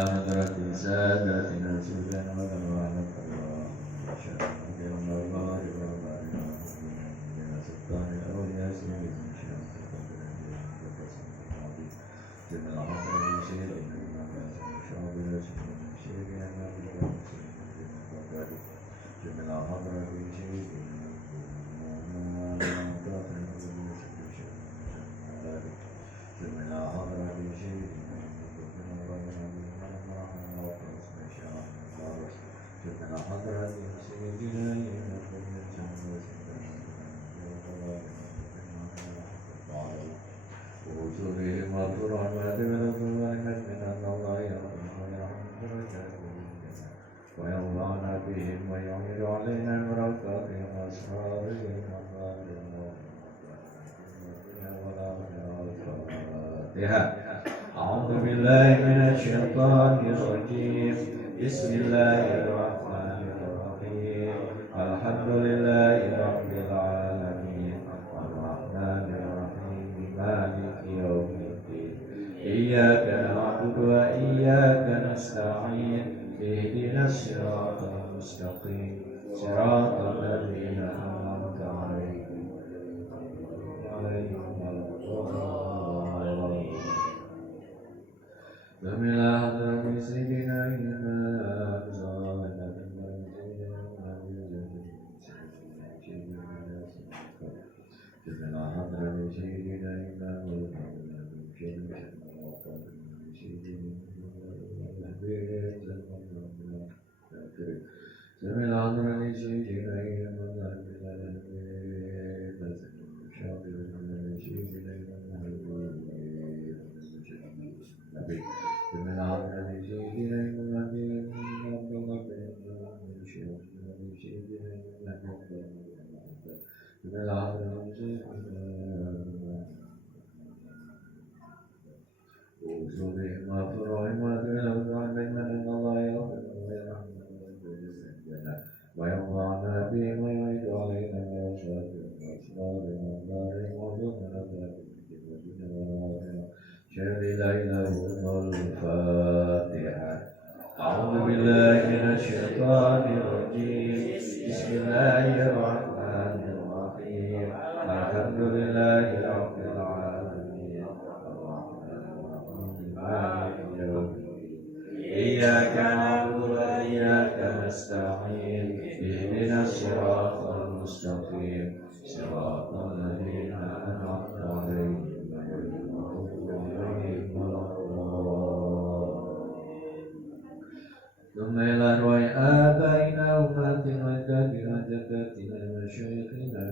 حضرة ساداتنا سيدنا مولانا الله شرفك الله وبارك سلطان الأولياء سيدنا شيخ جميع حضرة سيدنا شعبنا سيدنا شيخنا جميع حضرة سيدنا ويرضعنا بهم ويعمل علينا بركاتهم وأسرارهم الفاتحة. أعوذ بالله من الشيطان الرجيم. بسم الله الرحمن الرحيم. الحمد لله رب العالمين الرحمن الرحيم مالك يوم الدين. إياك نعبد وإياك نستعين. اهدنا الصراط المستقيم صراط الذين أنعمت عليهم بسم الله الرحمن سيدنا إمام زادنا بسم الله الرحمن سيدنا إمام ويرضعنا بهم ويعيد علينا شر لا إله إلا الفاتحة. أعوذ بالله من الشيطان الرجيم. بسم الله الرحمن الرحيم. الحمد لله رب العالمين الرحمن الرحيم مالك يوم الدين. إياك نعبد وإياك نستعين. اهدنا الصراط المستقيم صراط الذين أنعمت عليهم غير المغضوب عليهم ولا الضالين. ثم إلى أرواح آبائنا وأمهاتنا وأجدادنا وجداتنا ومشايخنا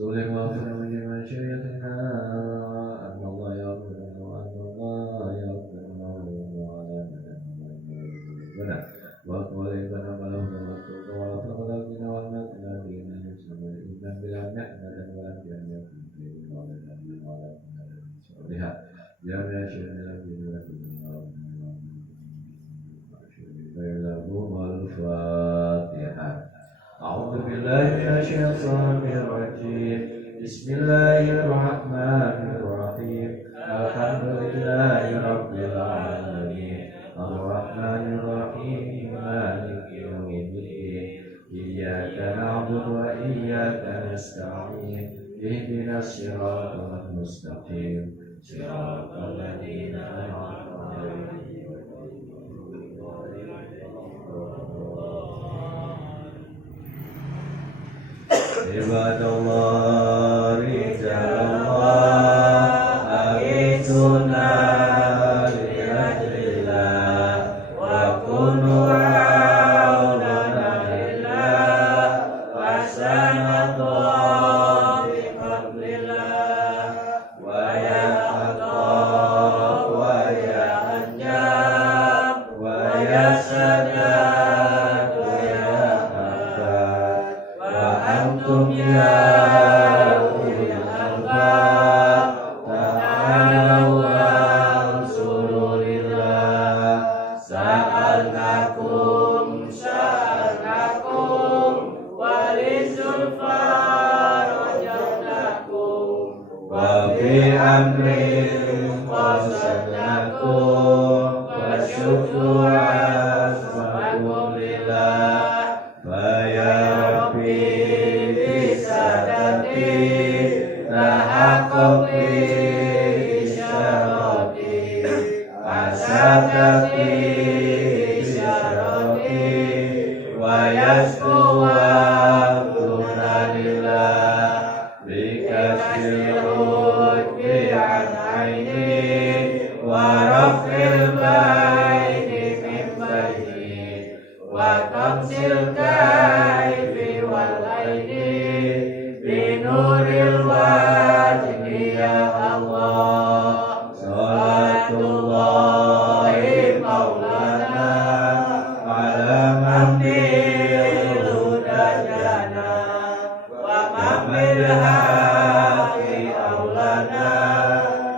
رسول واغفر لمن شيخنا أن الله يغفر له وأن الله يغفر له وعلى من وقولنا بلغ الرسول وفضل بنا والمكنا بنا يسلم الإيمان بلا نعمة ولا جنة بها جامع شيخنا لهم الفاتحة. أعوذ بالله من الشيطان الرجيم. بسم الله الرحمن الرحيم. الحمد لله رب العالمين الرحمن الرحيم مالك يوم الدين. إياك نعبد وإياك نستعين. اهدنا الصراط المستقيم صراط الذين أنعمت عليهم. عباد الله رجال الله أغيثونا لأجل الله وكونوا عوننا لله وسنطاع بفضل الله ويا أطاب ويا أنجاب ويا سداد ويا أباد وأنتم يا أولي الألباب تعالوا وانصروا لله sa'alnakum walizulfa rajanakum wa fi amrin qasadnakum wa syukru asmakum lillah ya Rabbi bisadati tahaqqaq isyarati asadati isyarati wa yasku wa tunalillah bikashil hudbi an aini wa rafil baini min baini wa tamsil kaifi wal aini binuril wajhi ya Allah salatullahi maulana ala mamdil hudajana wa mamdil haqi aulana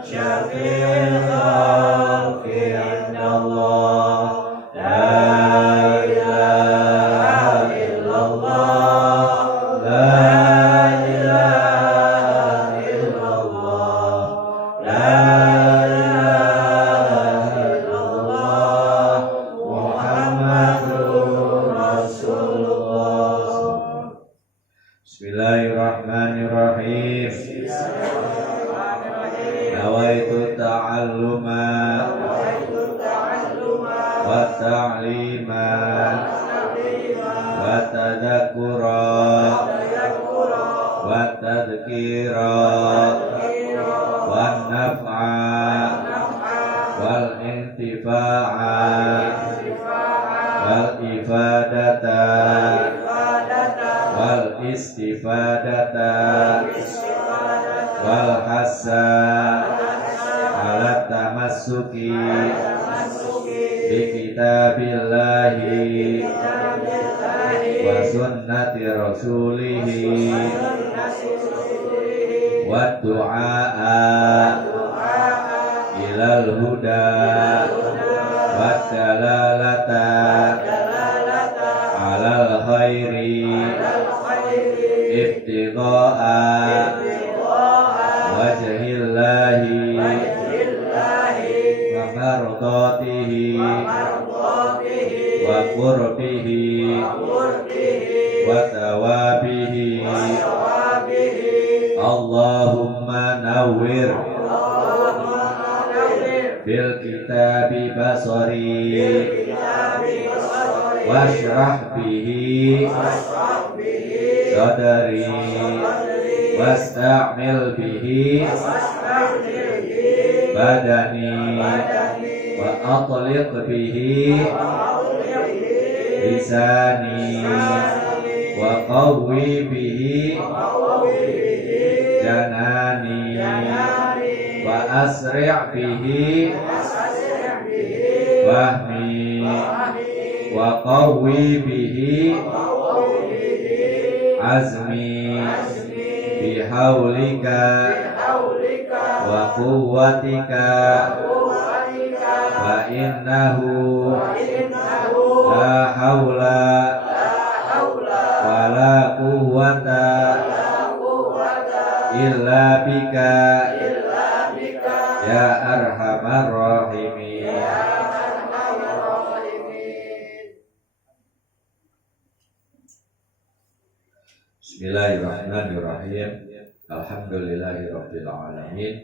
syafi'il khalqi indallah la ilaha illallah la ilaha illallah la ilaha illallah Muhammadur Rasulullah. Bismillahirrahmanirrahim. Nawaitu ta'alluma wa ta'lima wa tadhakkura wa tadhkira wa naf'a wal intifa'a wal ifadata wal istifadata wal hassa ala tamassuki bi kitabillahi wa sunnati rasulihi wa du'a ilal huda wa dalalata alal khairi ibtigha'a wajhillahi wa mardatihi wa qurbihi wa thawabihi Allahumma nawwir bil kitabi basari washrah bihi sadari wasta'mil bihi badani wa atliq bihi lisani wa qawwi bihi janani wa asri' bihi wahmi wa qawwi bihi azmi bihaulika wa quwwatika wa innahu la haula wa la quwwata illa bika ya arhamar rahimin. Bismillahirrahmanirrahim. Alhamdulillahirabbil alamin.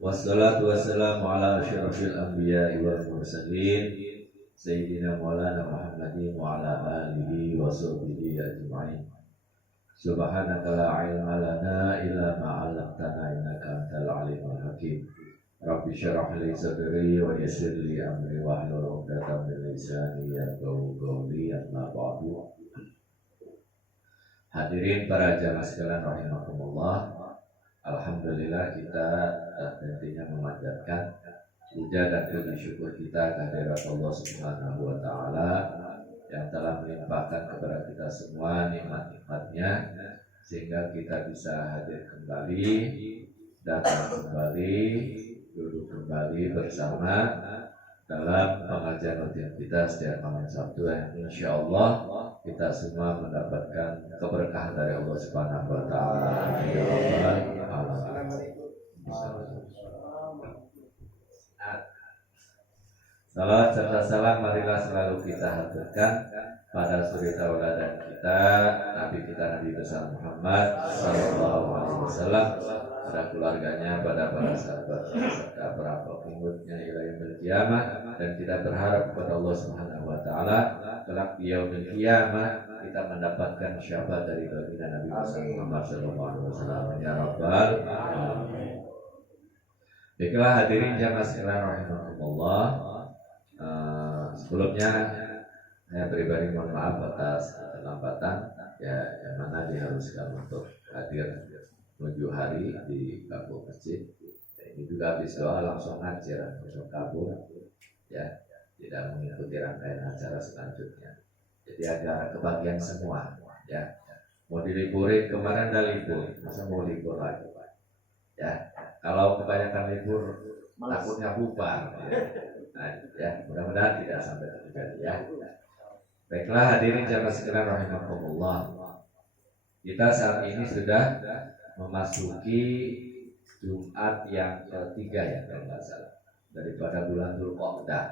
Wassalatu wassalamu ala asyrafil anbiya'i wal mursalin sayyidina maulana Muhammadin wa ala alihi wa sahbihi ajma'in. Subhanaka la ilma lana illa ma 'allamtana innaka antal alimul hakim. Rabbi syrah li sadri wa yassir li amri wa hlul 'uqdatam min lisani yafqahu qawli. Amma ba'du. Hadirin para jamaah sekalian rahimakumullah. Alhamdulillah kita tentunya memanjatkan puja dan puji syukur kita kehadirat Allah Subhanahu wa taala yang telah melimpahkan kepada kita semua nikmat-nikmatnya sehingga kita bisa hadir kembali, datang kembali, duduk kembali bersama dalam pengajian rutin kita setiap malam Sabtu yang insya Allah kita semua mendapatkan keberkahan dari Allah Subhanahu Wa Taala. Ya Rabbal Alamin. Salam serta salam marilah selalu kita haturkan pada suri tauladan kita, Nabi kita Nabi besar Muhammad Sallallahu Alaihi Wasallam, pada keluarganya, pada para sahabat serta para pengikutnya ila yaumil qiyamah, dan kita berharap kepada Allah Subhanahu Wa Taala kelak di yaumil qiyamah kita mendapatkan syafaat dari baginda Nabi besar Muhammad Sallallahu Alaihi Wasallam. Ya Rabbal Alamin. Baiklah hadirin jamaah sekalian rahimakumullah. Sebelumnya saya pribadi mohon maaf atas keterlambatan ya, yang mana diharuskan untuk hadir menuju hari di bangku masjid. Ini juga habis doa langsung ngajar, langsung kabur ya, tidak mengikuti rangkaian acara selanjutnya. Jadi agak kebagian semua ya. Mau diliburin, kemarin udah libur, masa mau libur lagi ya. Kalau kebanyakan libur takutnya bubar ya. Nah, ya, mudah-mudahan tidak sampai terjadi ya. Baiklah hadirin jamaah sekalian rahimakumullah. Kita saat ini sudah memasuki Jumat yang ketiga ya kalau nggak salah daripada bulan Dzulqa'dah.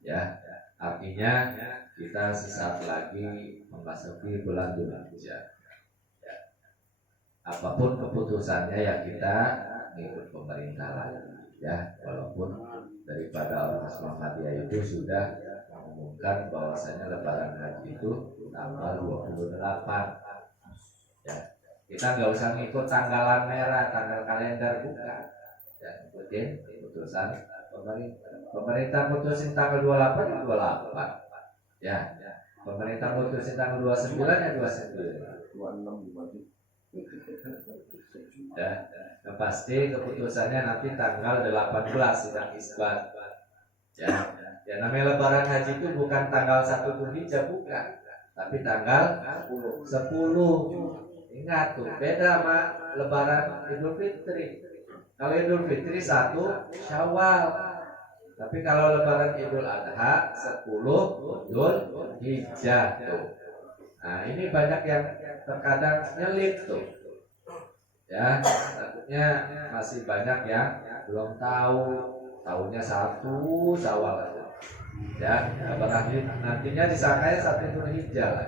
Ya, artinya kita sesaat lagi memasuki bulan Dzulhijjah. Ya. Apapun keputusannya ya kita ngikut pemerintah lagi ya, walaupun daripada Ormas Muhammadiyah itu sudah mengumumkan bahwasanya Lebaran Haji itu tanggal 28 ya. Kita nggak usah ngikut tanggalan merah, tanggal kalender bukan ya, ikutin keputusan pemerintah. Pemerintah putusin tanggal 28 ya 28 ya. Pemerintah putusin tanggal 29 ya 29 ya. Yang pasti keputusannya nanti tanggal 18 sidang isbat ya. Ya namanya Lebaran Haji itu bukan tanggal 1 Dzulhijjah bukan, tapi tanggal 10. Ingat tuh, beda sama Lebaran Idul Fitri. Kalau Idul Fitri 1 Syawal, tapi kalau Lebaran Idul Adha 10 Dzulhijjah tuh. Nah ini banyak yang terkadang nyelip tuh ya, takutnya masih banyak yang belum tahu, tahunya 1 Syawal aja ya, nantinya disangkanya 1 Dzulhijjah lah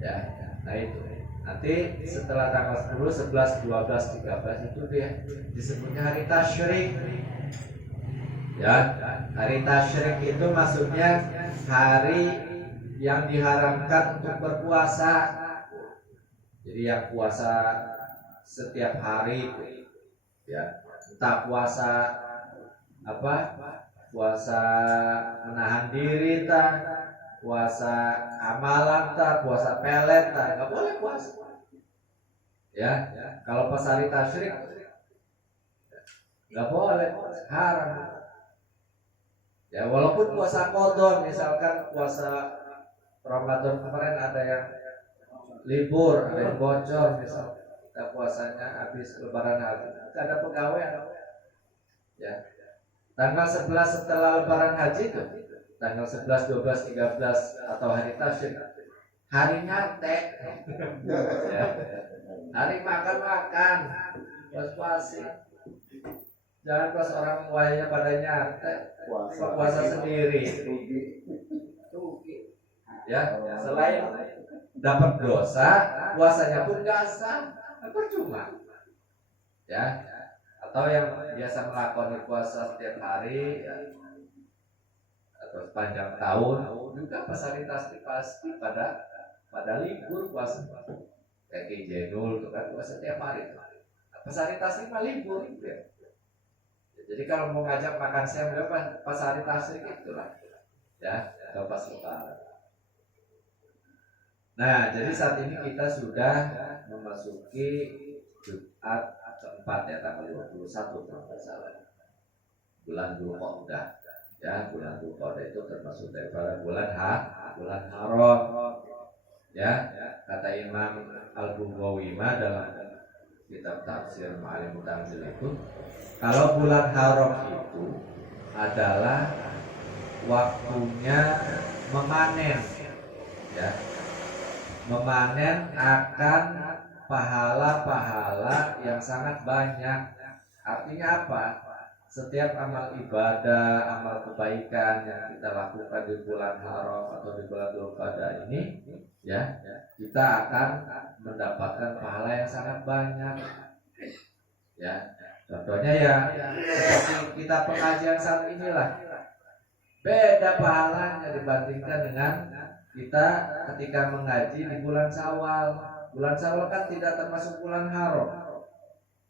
ya. Nah itu nanti setelah tanggal 10, 11, 12, 13 itu dia disebutnya hari tasyrik ya. Hari tasyrik itu maksudnya hari yang diharamkan untuk berpuasa. Jadi yang puasa setiap hari ya, entah puasa apa, puasa menahan diri tak, puasa amalan tak, puasa pelet tak, nggak boleh puasa ya. Kalau pas hari tasyrik nggak boleh, haram ya. Walaupun puasa qadha, misalkan puasa Ramadan kemarin ada yang libur, ada yang bocor misal, kita puasanya habis Lebaran Haji, kita ada pegawai ya. Tanggal 11 setelah Lebaran Haji itu, tanggal 11, 12, 13 atau hari tasyrik, hari nyate ya. Hari makan-makan, puas-puasi. Jangan pas orang wayanya pada nyate, puasa sendiri ya. Selain dapat dosa, puasanya pun nggak sah, percuma ya. Atau yang biasa melakoni puasa setiap hari ya, atau sepanjang tahun juga pas hari tasyrik pasti pada libur puasa. Kayak Ki Jainul itu kan puasa setiap hari. Pas hari tasyrik mah libur ya. Jadi kalau mau ngajak makan siang berapa pas hari tasyrik itulah ya, atau pas Lebaran. Nah, jadi saat ini kita sudah memasuki Jumat keempat ya, tanggal 21 kalau tidak salah, bulan Dzulqa'dah ya. Bulan Dzulqa'dah itu termasuk daripada bulan haram ya. Kata Imam Al-Bughawi dalam kitab tafsir Ma'alimut Tanzil itu, kalau bulan haram itu adalah waktunya memanen, ya, memanen akan pahala-pahala yang sangat banyak. Artinya apa? Setiap amal ibadah, amal kebaikan yang kita lakukan di bulan Haram atau di bulan Dzulqa'dah ini, ya, kita akan mendapatkan pahala yang sangat banyak. Ya, contohnya ya seperti kita pengajian saat inilah, beda pahalanya dibandingkan dengan kita ketika mengaji di bulan Syawal. Bulan Syawal kan tidak termasuk bulan Haram.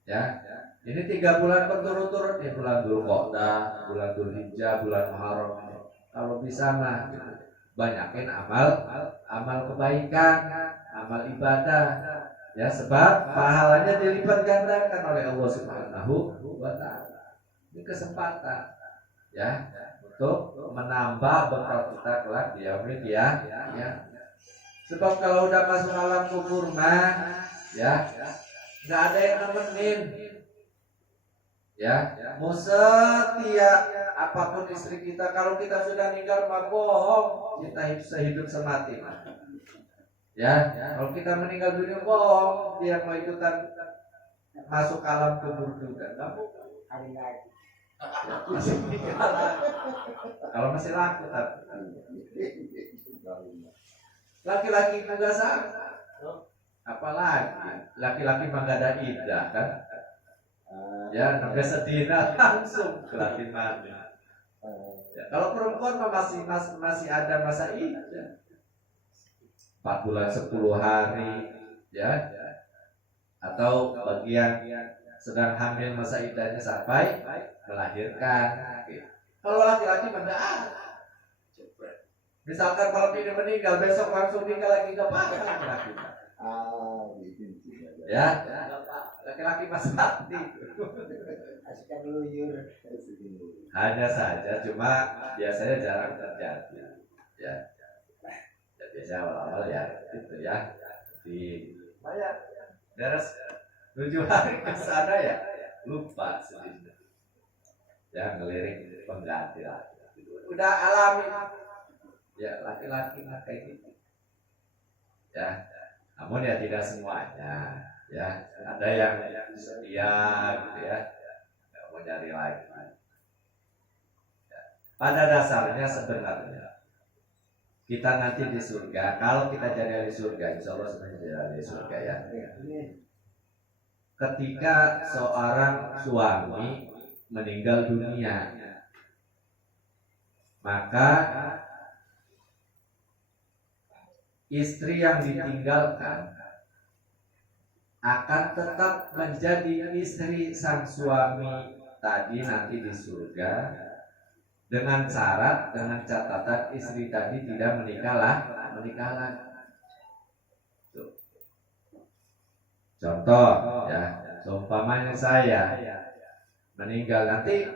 Ya, ini 3 bulan berturut-turut nih, bulan Dzulqa'dah, bulan Dzulhijjah, bulan Muharram. Kalau bisa mah banyakin amal kebaikan, amal ibadah. Ya, sebab pahalanya dilipat gandakan oleh Allah Subhanahu wa taala. Ini kesempatan, ya, untuk menambah bekal kita kelak di yaumil qiyamah. Sebab kalau udah masuk alam kubur mah, ya, nggak ada yang nemenin. Ya, mau setia apapun istri kita, kalau kita sudah meninggal mah bohong, kita sehidup semati. Ya, kalau kita meninggal dunia bohong, dia mau ikutan masuk alam kubur juga. Kalau masih laku tapi laki-laki juga sama. Apalagi laki-laki mah gak ada idah kan? Ya, naga sedina langsung ke laki mandi. Ya, kalau perempuan mah masih ada masa idah. 4 bulan 10 hari, ya. Atau bagian sedang hamil masa iddahnya sampai melahirkan. Kalau laki-laki mah misalkan kalau dia meninggal besok langsung nikah lagi nggak apa-apa laki-laki. Ya, laki-laki masih mati. Hanya saja, cuma biasanya jarang terjadi. Ya, biasanya awal-awal ya, gitu ya. Di beres 7 hari ke sana ya, lupa sedikit. Ya, ngelirik pengganti lah. Udah alami. Ya, laki-laki kayak gitu. Ya, namun ya tidak semuanya. Ya, ada yang setia gitu ya, nggak mau cari lagi. Ya. Pada dasarnya sebenarnya kita nanti di surga, kalau kita jadi ahli surga, insya Allah sebenarnya jadi ahli surga ya. Ketika seorang suami meninggal dunia, maka istri yang ditinggalkan akan tetap menjadi istri sang suami tadi nanti di surga, dengan syarat, dengan catatan istri tadi tidak menikah lagi. Contoh ya, seumpamanya saya meninggal nanti,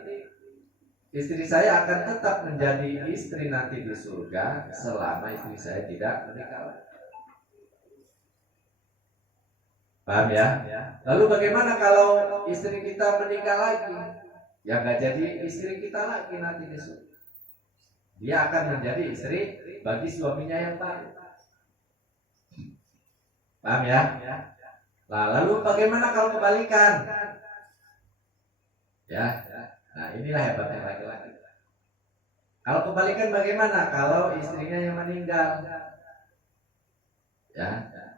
istri saya akan tetap menjadi istri nanti di surga selama istri saya tidak menikah lagi. Paham ya? Lalu bagaimana kalau istri kita menikah lagi? Ya nggak jadi istri kita lagi nanti di surga. Dia akan menjadi istri bagi suaminya yang baru. Paham ya? Nah, lalu bagaimana kalau kebalikan? Ya, nah inilah hebatnya laki-laki. Kalau kebalikan bagaimana? Kalau istrinya yang meninggal, ya,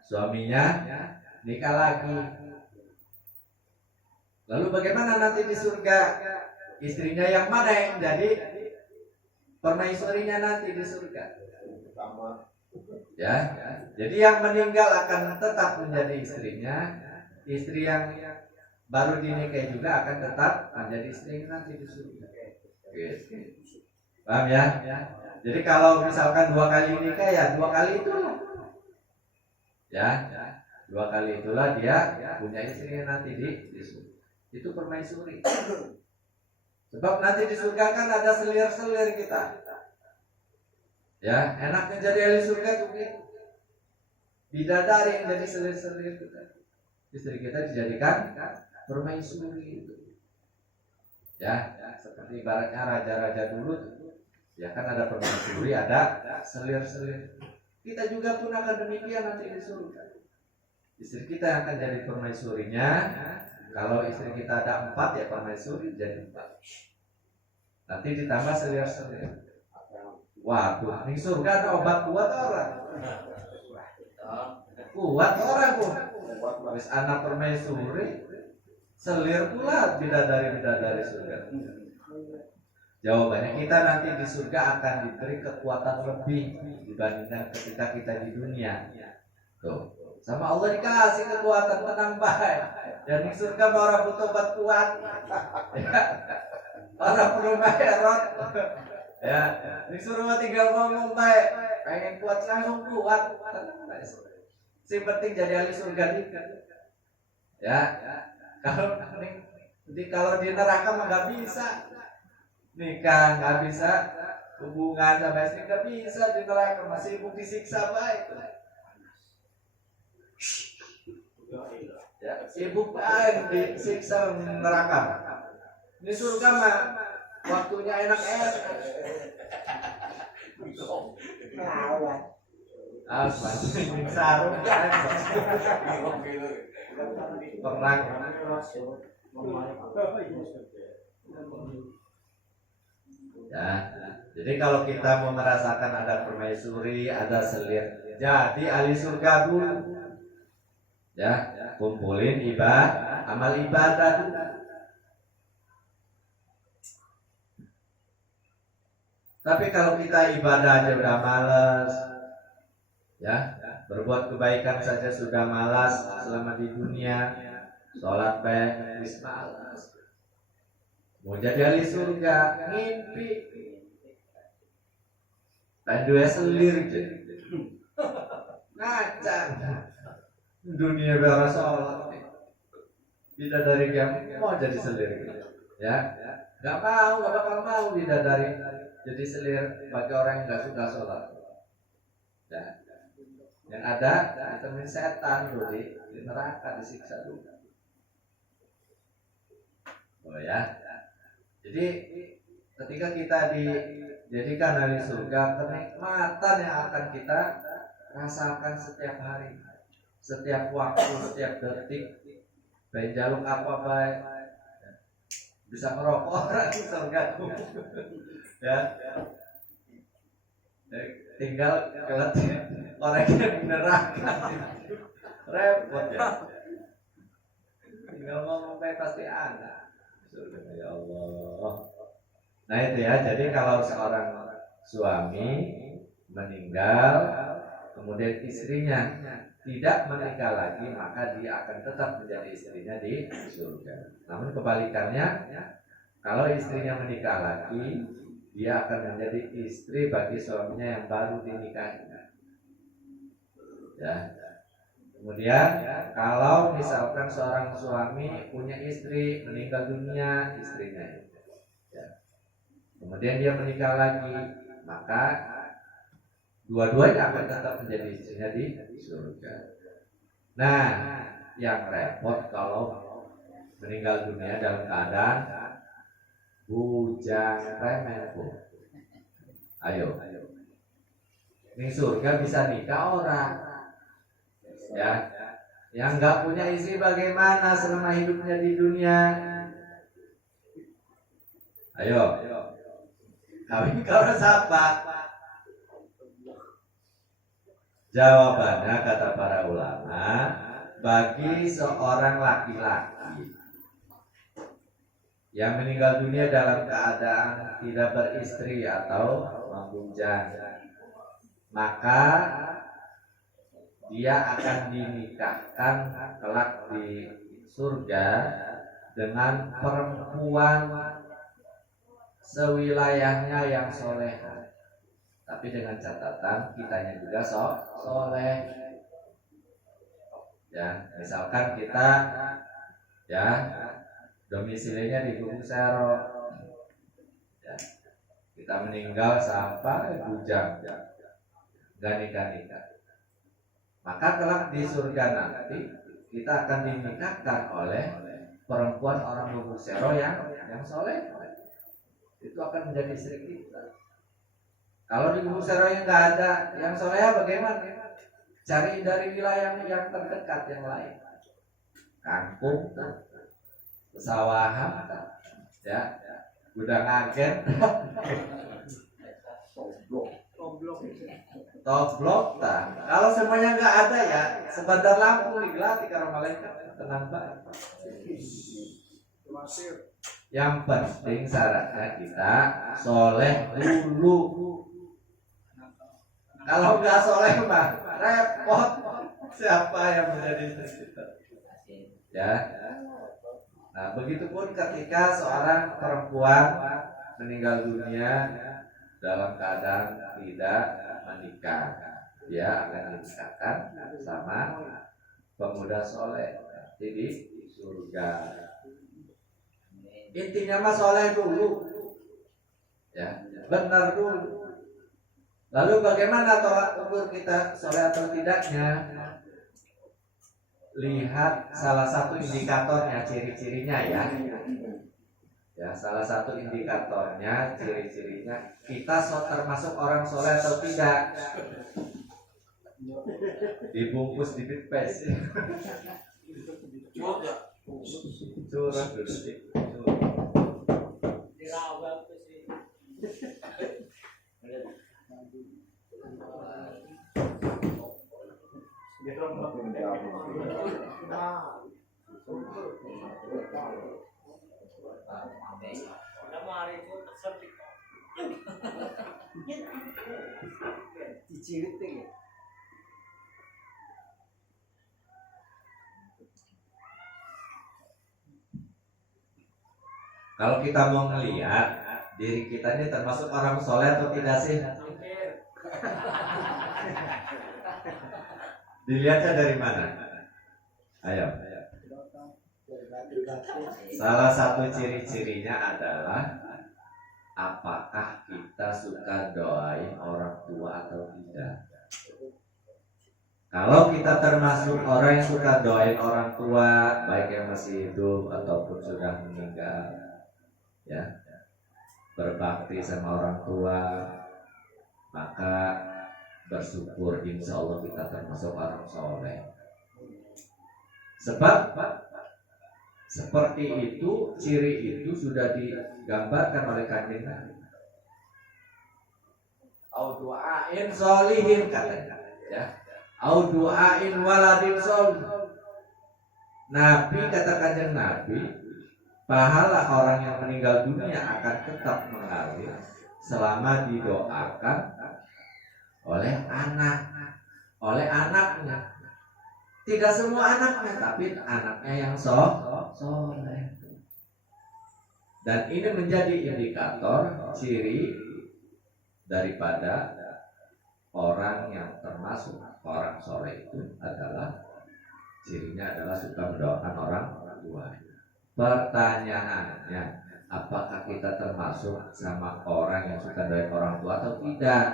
suaminya nikah lagi. Lalu bagaimana nanti di surga? Istrinya yang mana yang jadi permaisurinya nanti di surga? Ya, jadi yang meninggal akan tetap menjadi istrinya. Istri yang baru dinikahi juga akan tetap menjadi istri nanti di surga. Paham ya? Jadi kalau misalkan 2 kali nikah ya 2 kali itulah. Ya, 2 kali itulah dia punya istrinya nanti di surga. Itu permaisuri. Sebab nanti di surga kan ada selir-selir kita. Ya, enaknya jadi ahli surga tuh bidadari yang jadi selir-selir kita. Istri kita dijadikan permaisuri itu. Ya, seperti ibaratnya raja-raja dulu tuh. Ya kan ada permaisuri, ada selir-selir. Kita juga pun akan demikian nanti di surga. Istri kita yang akan jadi permaisurinya. Kalau istri kita ada 4 ya permaisuri jadi 4. Nanti ditambah selir-selir. Waduh, di surga ada obat kuat orang. Kuat orang pun. Habis anak permaisuri, selir pula bidadari surga. Jawabannya kita nanti di surga akan diberi kekuatan lebih dibandingkan ketika kita di dunia. Tuh, sama Allah dikasih kekuatan, tenang baik. Dan di surga mau orang butuh obat kuat. Orang perlu herot. Ya, disuruh tinggal ngomong baik, pengen kuat langsung kuat. Si penting jadi ahli surga dikit. Ya, kalau di neraka mah nggak bisa. Nikah nggak bisa, hubungan sama istri nggak bisa di neraka, masih sibuk disiksa baik. Ya, sibuk baik disiksa neraka. Di surga mah waktunya enak-enak. Asal sarung perang. Ya, jadi kalau kita mau merasakan ada permaisuri, ada selir, jadi ahli surga dulu. Ya, kumpulin amal ibadah dulu. Tapi kalau kita ibadah aja udah malas, ya, berbuat kebaikan saja sudah malas selama di dunia, sholat wis malas. Mau jadi ahli surga, ngimpi. Dan dua selir jadi. Ngacang. Dunia biar sholat. Bidadari yang mau jadi selir. Ya, gak bakal mau bidadari jadi selir bagi orang yang gak suka sholat. Ya. Yang ada ditemuin setan dulu di neraka, disiksa dulu. Oh ya. Jadi ketika kita dijadikan ahli surga, kenikmatan yang akan kita rasakan setiap hari, setiap waktu, setiap detik. Baik jaluk apa baik, bisa merokok orang di surga, ya. Tinggal orang yang neraka, repot ya. Tinggal ngomong baik pasti ada. Ya Allah. Nah itu ya, jadi kalau seorang suami meninggal, kemudian istrinya tidak menikah lagi, maka dia akan tetap menjadi istrinya di surga. Namun kebalikannya, kalau istrinya menikah lagi, dia akan menjadi istri bagi suaminya yang baru dinikahi. Ya. Kemudian kalau misalkan seorang suami punya istri meninggal dunia istrinya, ya. Kemudian dia menikah lagi, maka dua-duanya akan tetap menjadi istrinya di surga. Nah, yang repot kalau meninggal dunia dalam keadaan bujang remen. Ayo, ini surga bisa nikah orang. Ya, yang nggak punya istri bagaimana selama hidupnya di dunia? Ayo, kawin kau siapa? Jawabannya kata para ulama, bagi seorang laki-laki yang meninggal dunia dalam keadaan tidak beristri atau membujang, maka dia akan dinikahkan kelak di surga dengan perempuan sewilayahnya yang soleh. Tapi dengan catatan kitanya juga soleh. Ya, misalkan kita ya domisilinya di Gunung Sero. Ya, kita meninggal sampai bujang, gak nikah. Maka kelak di surga nanti kita akan dinikahkan oleh perempuan orang Gunung Sero yang soleh. Itu akan menjadi istri kita. Kalau di Gunung Seroy nggak ada yang soleha bagaimana? Cari dari wilayah yang terdekat yang lain, kampung, pesawahan, ya, gudang agen, toblok, kalau semuanya nggak ada ya, sebandar lampu digelar di malaikat tenang banget. Yang penting syaratnya kita soleh dulu. Kalau nggak soleh mah repot. Siapa yang menjadi kita? Ya. Nah, begitupun ketika seorang perempuan meninggal dunia dalam keadaan tidak menikah, dia akan dinikahkan sama pemuda soleh di surga. Intinya mah soleh dulu, ya, benar dulu. Lalu bagaimana tolak ukur kita soleh atau tidaknya? Lihat salah satu indikatornya, ciri-cirinya ya. Ya, salah satu indikatornya, ciri-cirinya kita termasuk orang soleh atau tidak. Dibungkus di bitpes. Curang dulu. Kalau kita mau melihat diri kita ini termasuk orang soleh atau tidak sih? Dilihatnya dari mana? Ayo. Salah satu ciri-cirinya adalah apakah kita suka doain orang tua atau tidak. Kalau kita termasuk orang yang suka doain orang tua, baik yang masih hidup ataupun sudah meninggal, ya, berbakti sama orang tua, maka bersyukur, insya Allah kita termasuk orang soleh. Sebab seperti itu, ciri itu sudah digambarkan oleh Kanjeng Nabi. Au du'ain sholihin katanya, ya. Au du'ain waladin sholih. Nabi, kata Kanjeng Nabi, pahala orang yang meninggal dunia akan tetap mengalir selama didoakan oleh anaknya. Tidak semua anaknya, tapi anaknya yang soleh. Dan ini menjadi indikator ciri daripada orang yang termasuk orang soleh itu adalah cirinya adalah suka mendoakan orang tua. Pertanyaannya, apakah kita termasuk sama orang yang suka doain orang tua atau tidak?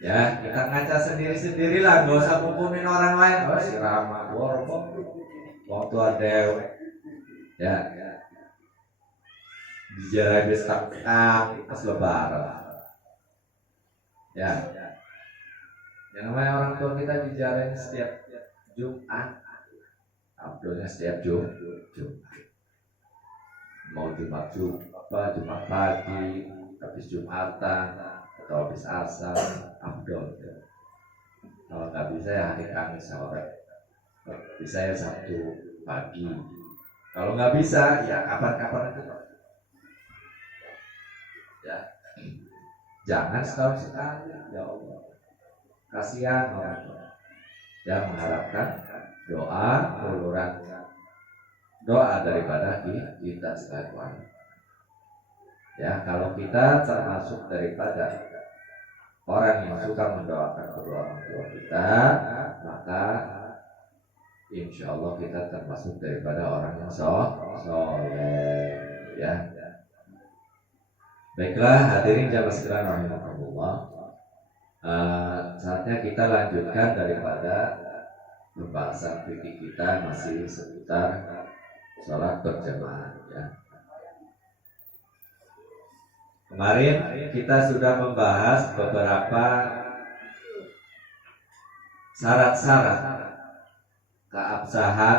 Ya, kita ngaca sendiri-sendirilah, gak usah hukumin orang lain. Oh, si Rama, waktu ada ya, dijarai besar pas lebaran. Ya, yang namanya orang tua kita dijarain setiap Jumat, Abdulnya setiap Jumat. Mau Jumat pagi, habis Jumatan, atau habis asar, Abdul. Kalau nggak bisa ya hari Kamis sore, bisa ya Sabtu pagi. Kalau nggak bisa ya kapan-kapan itu. Ya, jangan setahun sekali, ya Allah. Kasihan orang tua. Ya, mengharapkan doa daripada kita sekalian. Ya, kalau kita termasuk daripada orang yang suka mendoakan kedua orang tua kita, maka insya Allah kita termasuk daripada orang yang soleh. Ya. Baiklah, hadirin jamaah sekalian rahimakumullah. Saatnya kita lanjutkan daripada pembahasan fikih kita masih seputar sholat berjamaah. Ya. Kemarin kita sudah membahas beberapa syarat-syarat keabsahan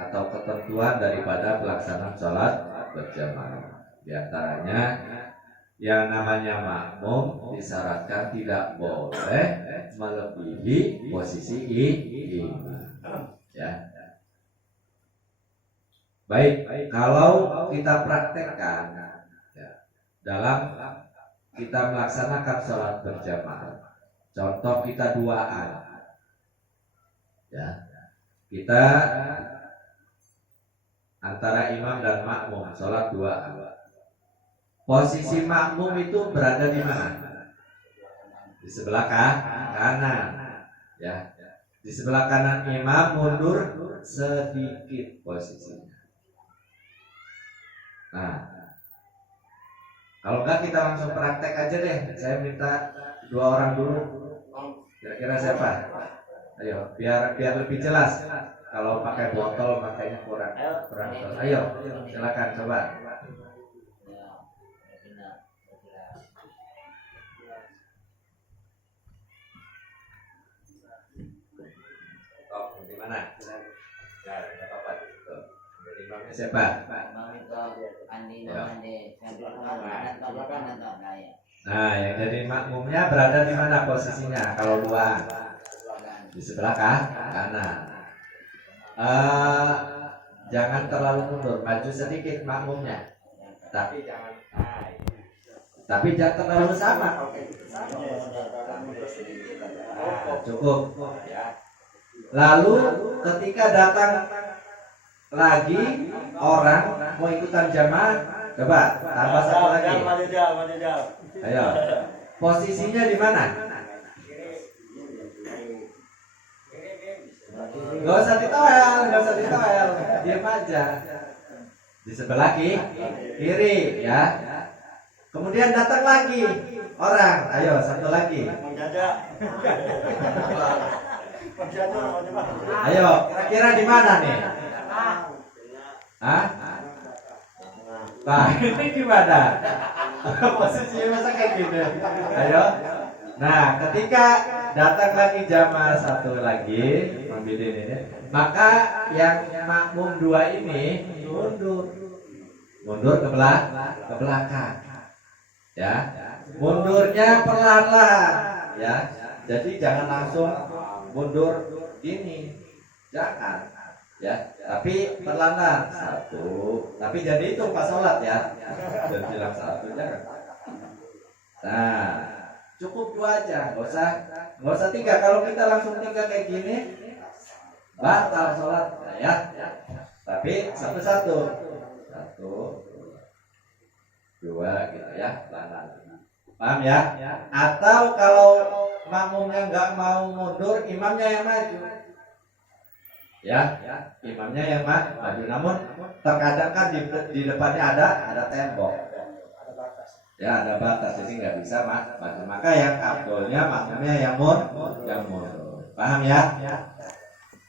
atau ketentuan daripada pelaksanaan sholat berjamaah. Di antaranya yang namanya makmum disyaratkan tidak boleh melebihi posisi imam. Ya. Baik, kalau kita praktekkan dalam kita melaksanakan sholat berjamaah, contoh kita duaan, ya, kita antara imam dan makmum sholat duaan. Posisi makmum itu berada di mana? Di sebelah kanan, ya. Di sebelah kanan imam, mundur sedikit posisinya. Nah, kalau enggak kita langsung praktek aja deh. Saya minta 2 orang dulu. Kira-kira siapa? Ayo, biar lebih jelas. Kalau pakai botol makanya kurang. Ayo, silakan coba. Oh, di mana? Ya, enggak apa-apa. Jadi imamnya siapa? Nah, yang jadi makmumnya berada di mana posisinya? Kalau duaan di sebelah kanan. Jangan terlalu mundur, maju sedikit makmumnya. Tapi jangan terlalu sama. Cukup. Lalu ketika datang lagi orang mau ikutan jamaah, coba tambah satu lagi. Ayo, posisinya di mana? Gak usah ditowel, diam aja. Di sebelah kiri, ya. Kemudian datang lagi orang, ayo satu lagi. Ayo, kira-kira di mana nih? Hah? Nah, ini gimana? Posisinya masa kayak gitu. Ayo. Nah, ketika datang lagi jamaah satu lagi membidik ini, maka yang makmum 2 ini mundur ke belakang. Ya. Mundurnya perlahan-lahan, ya. Jadi jangan langsung mundur gini. Jangan. Ya, tapi perlahan satu. Tapi jadi itu pas sholat ya. Dan bilang satu jangan. Nah, cukup 2 aja, nggak usah 3. Kalau kita langsung 3 kayak gini, batal sholat, ya. Tapi satu-satu, 1, 2 gitu ya, pelan-pelan. Paham ya? Atau kalau makmumnya nggak mau mundur, imamnya yang maju. Ya, imamnya yang maju. Namun terkadang kan di depannya ada tembok. Ya, ada batas, jadi nggak bisa maju. Maka yang afdolnya makmumnya yang mundur. Paham ya?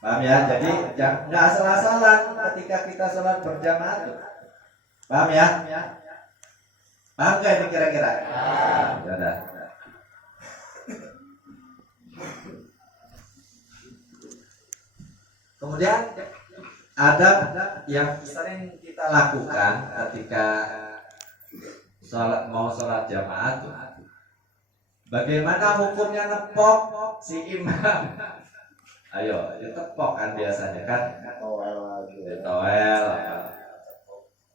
Paham ya? Jadi nggak asal-asalan ketika kita sholat berjamaah tuh. Paham ya? Paham nggak ini kira-kira? Ya udah. Kemudian ada yang sering kita lakukan ketika mau sholat jamaah tuh. Bagaimana hukumnya nepok si imam? Ayo, ditepok kan biasanya kan? Ditowel.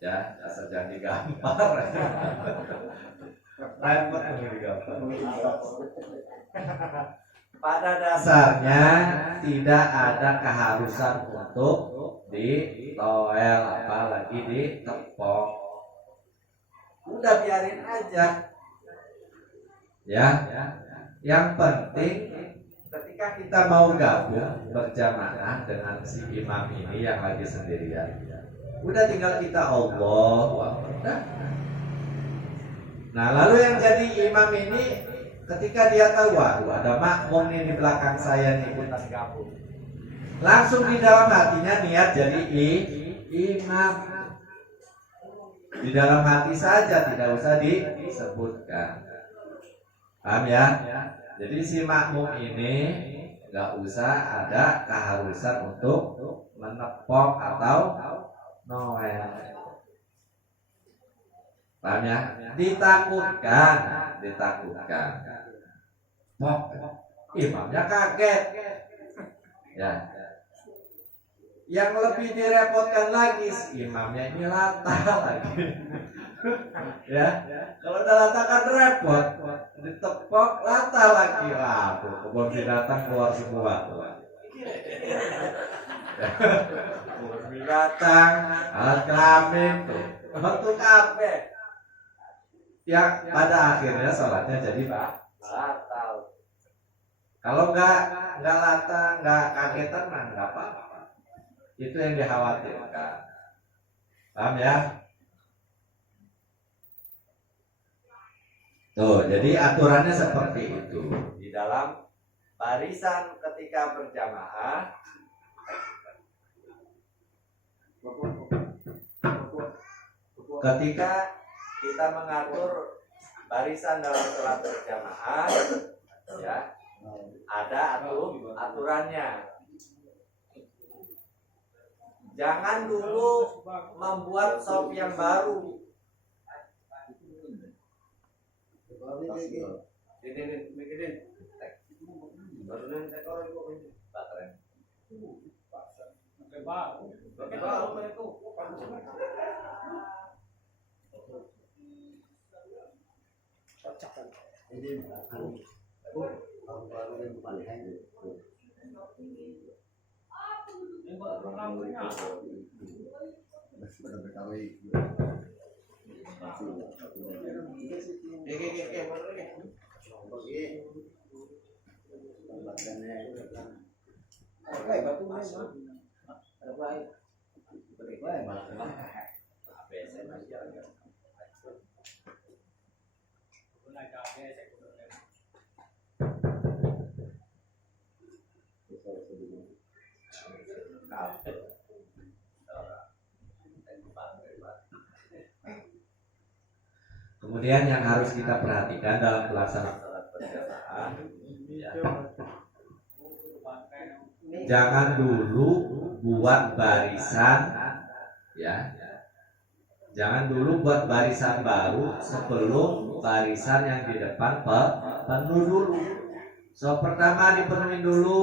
Ya, asal jangan digambar. Repot digambar. Pada dasarnya tidak ada keharusan untuk ditowel, apalagi ditepok. Udah biarin aja. Ya. Yang penting ketika kita mau gabung berjamaah dengan si imam ini yang lagi sendirian, udah tinggal kita Allahu Akbar. Nah, lalu yang jadi imam ini ketika dia tahu, waduh ada makmum nih di belakang saya nih, ikutan gabung, langsung di dalam hatinya niat jadi imam. Di dalam hati saja, tidak usah disebutkan. Paham ya? Jadi si makmum ini nggak usah ada keharusan untuk menepok atau noel. Paham ya? Ditakutkan. Pok, imamnya kaget. Ya. Yang lebih direpotkan lagi, imamnya ini latah lagi. Ya, kalau udah latah kan repot, ditepok latah lagi. Wah, tuh kebun binatang keluar semua tuh. Kebun binatang, alat kelamin tuh, bentuk apa? Yang pada akhirnya sholatnya jadi batal. Kalau nggak latah, nggak kagetan, mah nggak apa-apa. Itu yang dikhawatirkan. Paham ya? Tuh, jadi aturannya seperti itu. Di dalam barisan ketika berjamaah, ketika kita mengatur barisan dalam sholat berjamaah, ya, ada aturannya. Jangan dulu membuat sop yang baru. Kemudian yang harus kita perhatikan dalam pelaksanaan salat berjamaah, ya, jangan dulu buat barisan, ya, jangan dulu buat barisan baru sebelum barisan yang di depan penuh dulu. So pertama dipenuhi dulu,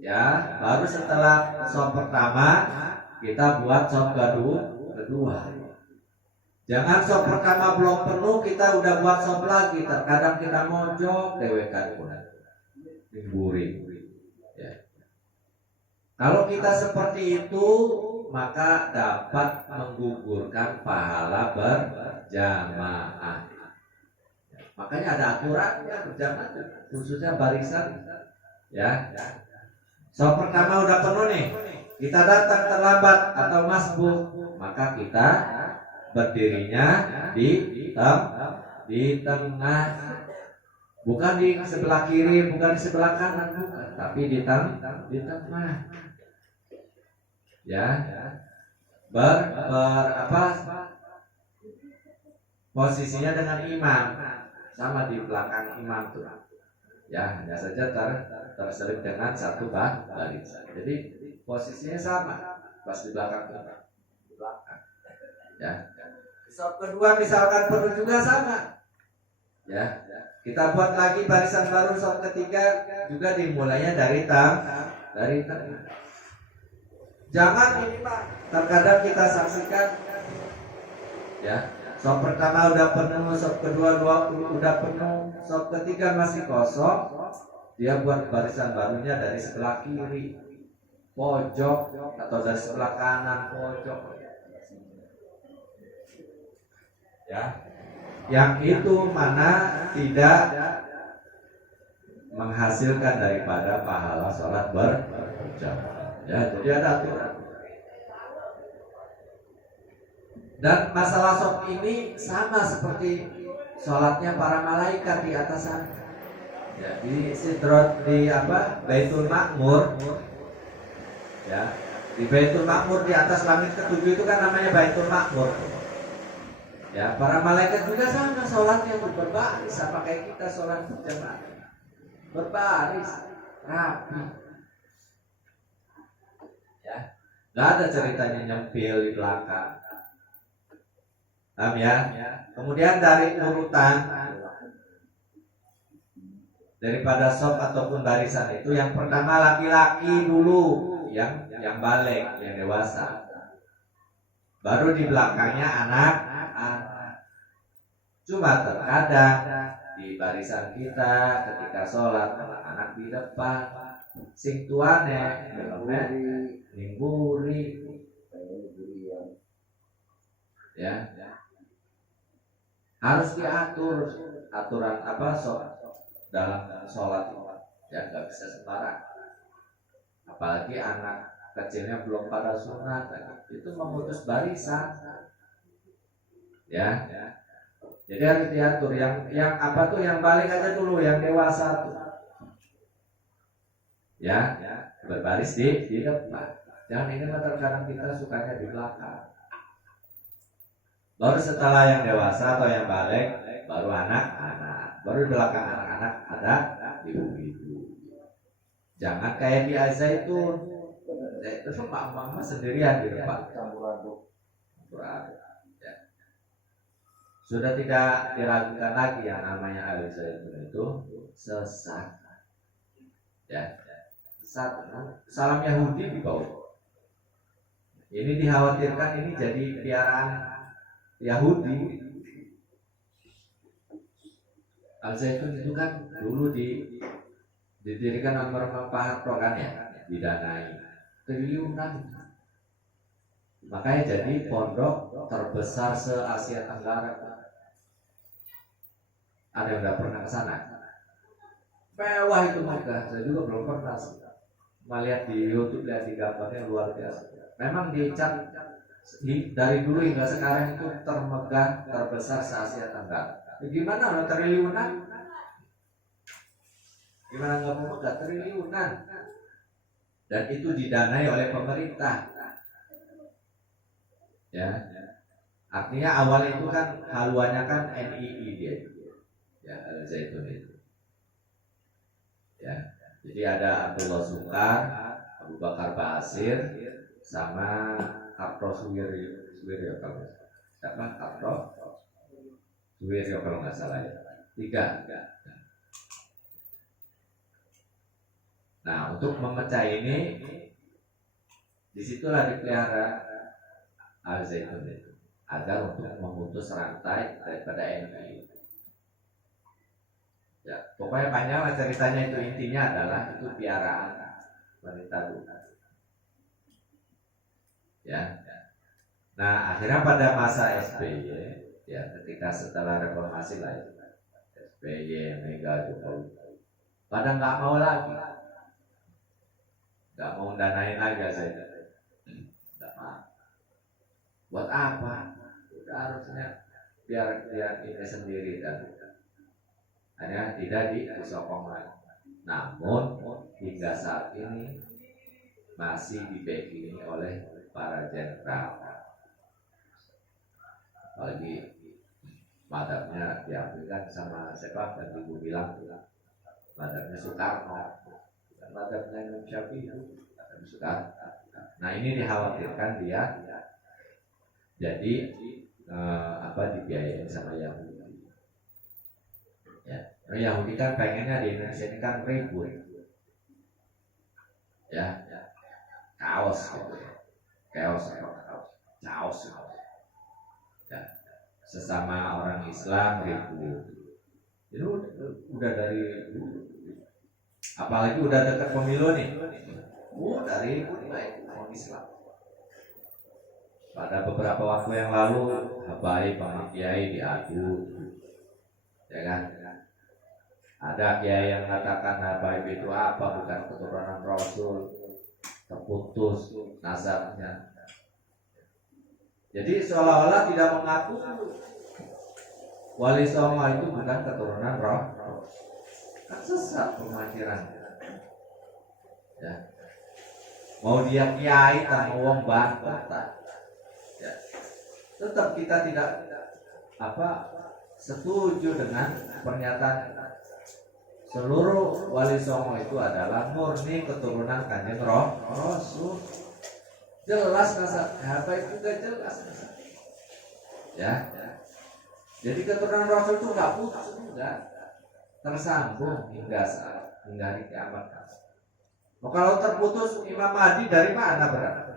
ya, baru setelah sop pertama kita buat sop kedua. Jangan sop pertama belum penuh kita udah buat sop lagi. Terkadang kita mojok dewekan pun diburing. Ya. Kalau kita seperti itu maka dapat menggugurkan pahala berjamaah. Makanya ada aturannya berjamaah, khususnya barisan. Ya. Sop pertama udah penuh nih. Kita datang terlambat atau masbuk, maka kita berdirinya di tengah, bukan di sebelah kiri, bukan di sebelah kanan, bukan, tapi di tengah. Ya, posisinya dengan imam, sama di belakang imam tuh. Ya, hanya saja terselip dengan satu barisan. Jadi posisinya sama, pas di belakang. Ya. Sop kedua misalkan penuh juga sama. Ya. Kita buat lagi barisan baru sop ketiga juga dimulainya dari tengah. Jangan ini Pak, terkadang kita saksikan, ya, sop pertama udah penuh, sop kedua udah penuh, sop ketiga masih kosong, dia buat barisan barunya dari sebelah kiri pojok atau dari sebelah kanan pojok. Ya, yang itu mana tidak menghasilkan daripada pahala sholat berjamaah. Ya, jadi ada aturan. Dan masalah sop ini sama seperti sholatnya para malaikat di atas sana. Ya, di Sidrot, di Baitul Makmur. Ya, di Baitul Makmur di atas langit ketujuh itu kan namanya Baitul Makmur. Ya, para malaikat juga sama sholatnya berbaris, sama kayak kita sholat berjamaah, berbaris, rapi. Ya, nggak ada ceritanya nyempil di belakang. Paham ya? Kemudian dari urutan daripada sop ataupun barisan itu, yang pertama laki-laki dulu, yang balik, yang dewasa. Baru di belakangnya anak-anak. Cuma terkadang di barisan kita ketika sholat anak-anak di depan, sing tuane ningguri, ya, harus diatur aturan apa dalam sholat, ya nggak bisa sembarang. Apalagi anak kecilnya belum pada sunat, itu memutus barisan, ya. Jadi harus diatur yang apa tuh, yang balik aja dulu, yang dewasa tuh, ya, berbaris di depan. Jangan ini terkadang kita sukanya di belakang. Baru setelah yang dewasa atau yang balik, baru anak-anak, baru di belakang anak-anak ada ibu-ibu. Jangan kayak di Al-Zaitun. Itu mama sendirian di depan. Ya. Sudah tidak diragukan lagi yang namanya Al-Zaitun itu sesat. Ya, sesat. Salam Yahudi di bawah. Ini dikhawatirkan ini jadi piaraan Yahudi. Al-Zaitun itu kan dulu didirikan oleh Pak Harto kan ya, didanai triliunan. Makanya jadi pondok terbesar se-Asia Tenggara. Ada yang udah pernah ke sana? Mewah itu mereka. Saya juga belum pernah sih. Melihat di YouTube, lihat di gambarnya luar biasa. Memang dicat dari dulu hingga sekarang itu termegah, terbesar se-Asia Tenggara. Gimana lo triliunan? Gimana nggak mau megah, triliunan? Dan itu didanai oleh pemerintah. Ya, artinya awal itu kan haluannya kan NII dia, ya, Al-Zaitun itu. Ya, jadi ada Abdullah Sukar, Abu Bakar Basir, sama Karto Suwiryo kalau siapa Karto Suwiryo kalau nggak salah ya. Tiga. Nah, untuk memecah ini, disitulah dipelihara Al-Zaitun itu, agar untuk memutus rantai daripada NI. Ya, pokoknya panjang lah ceritanya, itu intinya adalah itu piaraan wanita Tuhan. Ya. Nah, akhirnya pada masa SBY, ya, ketika setelah reformasi lah, SBY, Mega, Jokowi, pada nggak mau lagi. Gak mau danain lagi saya. Gak mau. Buat apa? Udah harusnya biar ini sendiri dan hanya tidak disokong lagi. Namun hingga saat ini masih dibacking oleh para jenderal. Apalagi madhabnya diambilkan sama siapa dan ibu bilang madhabnya Soekarno. Madhabnya Imam Syafi'i sudah. Nah, ini dikhawatirkan dia jadi dibiayain sama Yahudi. Ya, Yahudi kan pengennya di Indonesia ini kan ribut. Ya, kaos gitu ya. Kaos. Ya, sesama orang Islam ribut. Itu udah dari dulu. Apalagi udah dekat pemilu nih, dari orang Islam. Pada beberapa waktu yang lalu, Habaib sama Kiai diadu, ya kan? Ada Kiai yang mengatakan Habaib itu apa? Bukan keturunan Rasul, terputus nasabnya. Jadi seolah-olah tidak mengaku Wali Songo itu bukan keturunan Rasul. Kan sesat pemikiran. Ya. Mau dia kiai tak mau wong bantah. Ya. Tetap kita tidak setuju dengan pernyataan seluruh wali songo itu adalah murni keturunan Kanjeng Rasul. Jelas apa itu gak jelas ya. Jadi keturunan Rasul itu nggak putus, nggak tersambung hingga hari kiamat. Kalau terputus Imam Mahdi dari mana berarti?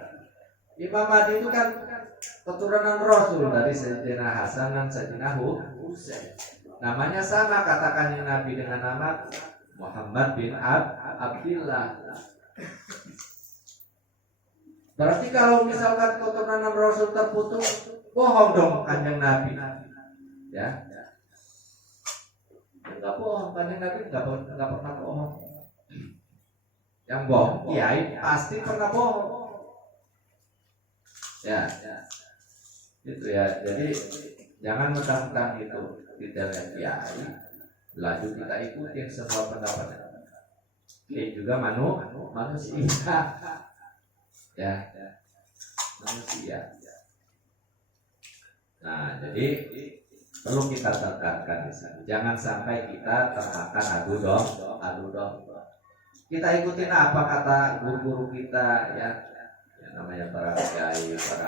Imam Mahdi itu kan keturunan Rasul dari Sayyidina Hasan dan Sayyidina Husain. Namanya sama, katakan yang Nabi dengan nama Muhammad bin Abdillah. Berarti kalau misalkan keturunan Rasul terputus, bohong dong Kanjeng Nabi. Ya. Enggak bohong, Kanjeng Nabi enggak pernah bohong. Yang bohong kiai pasti pernah bohong. Ya. Itu ya. Jadi jangan mentang-mentang itu detailnya kiai, lalu kita ikutin semua pendapat. Kiai juga manusia. Ya. Manusia. Nah, jadi perlu kita tekankan di sini. Jangan sampai kita termakan adu domba. Kita ikutin apa kata guru-guru kita ya namanya para kiai, para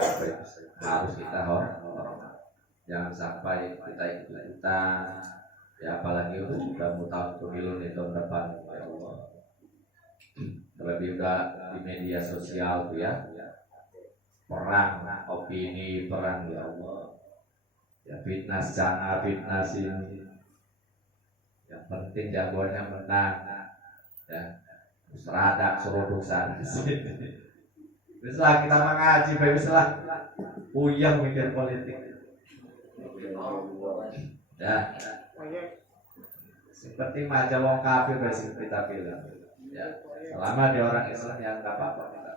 harus kita hormat. Jangan sampai kita ikut-ikutan ya, apalagi udah mau tahun pemilu nih tahun depan ya Allah. Terlebih udah di media sosial tuh ya. Perang opini, perang ya Allah. Ya fitnah sana, fitnah sini. Yang penting jagoannya menang. Ya. Seradak seruduk sana sini. Bisa kita mengaji, bisa puyeng mikir politik. Ya. Seperti macam wong kafir besi kita bilang. Ya. Selama dia orang Islam yang enggak apa-apa kita.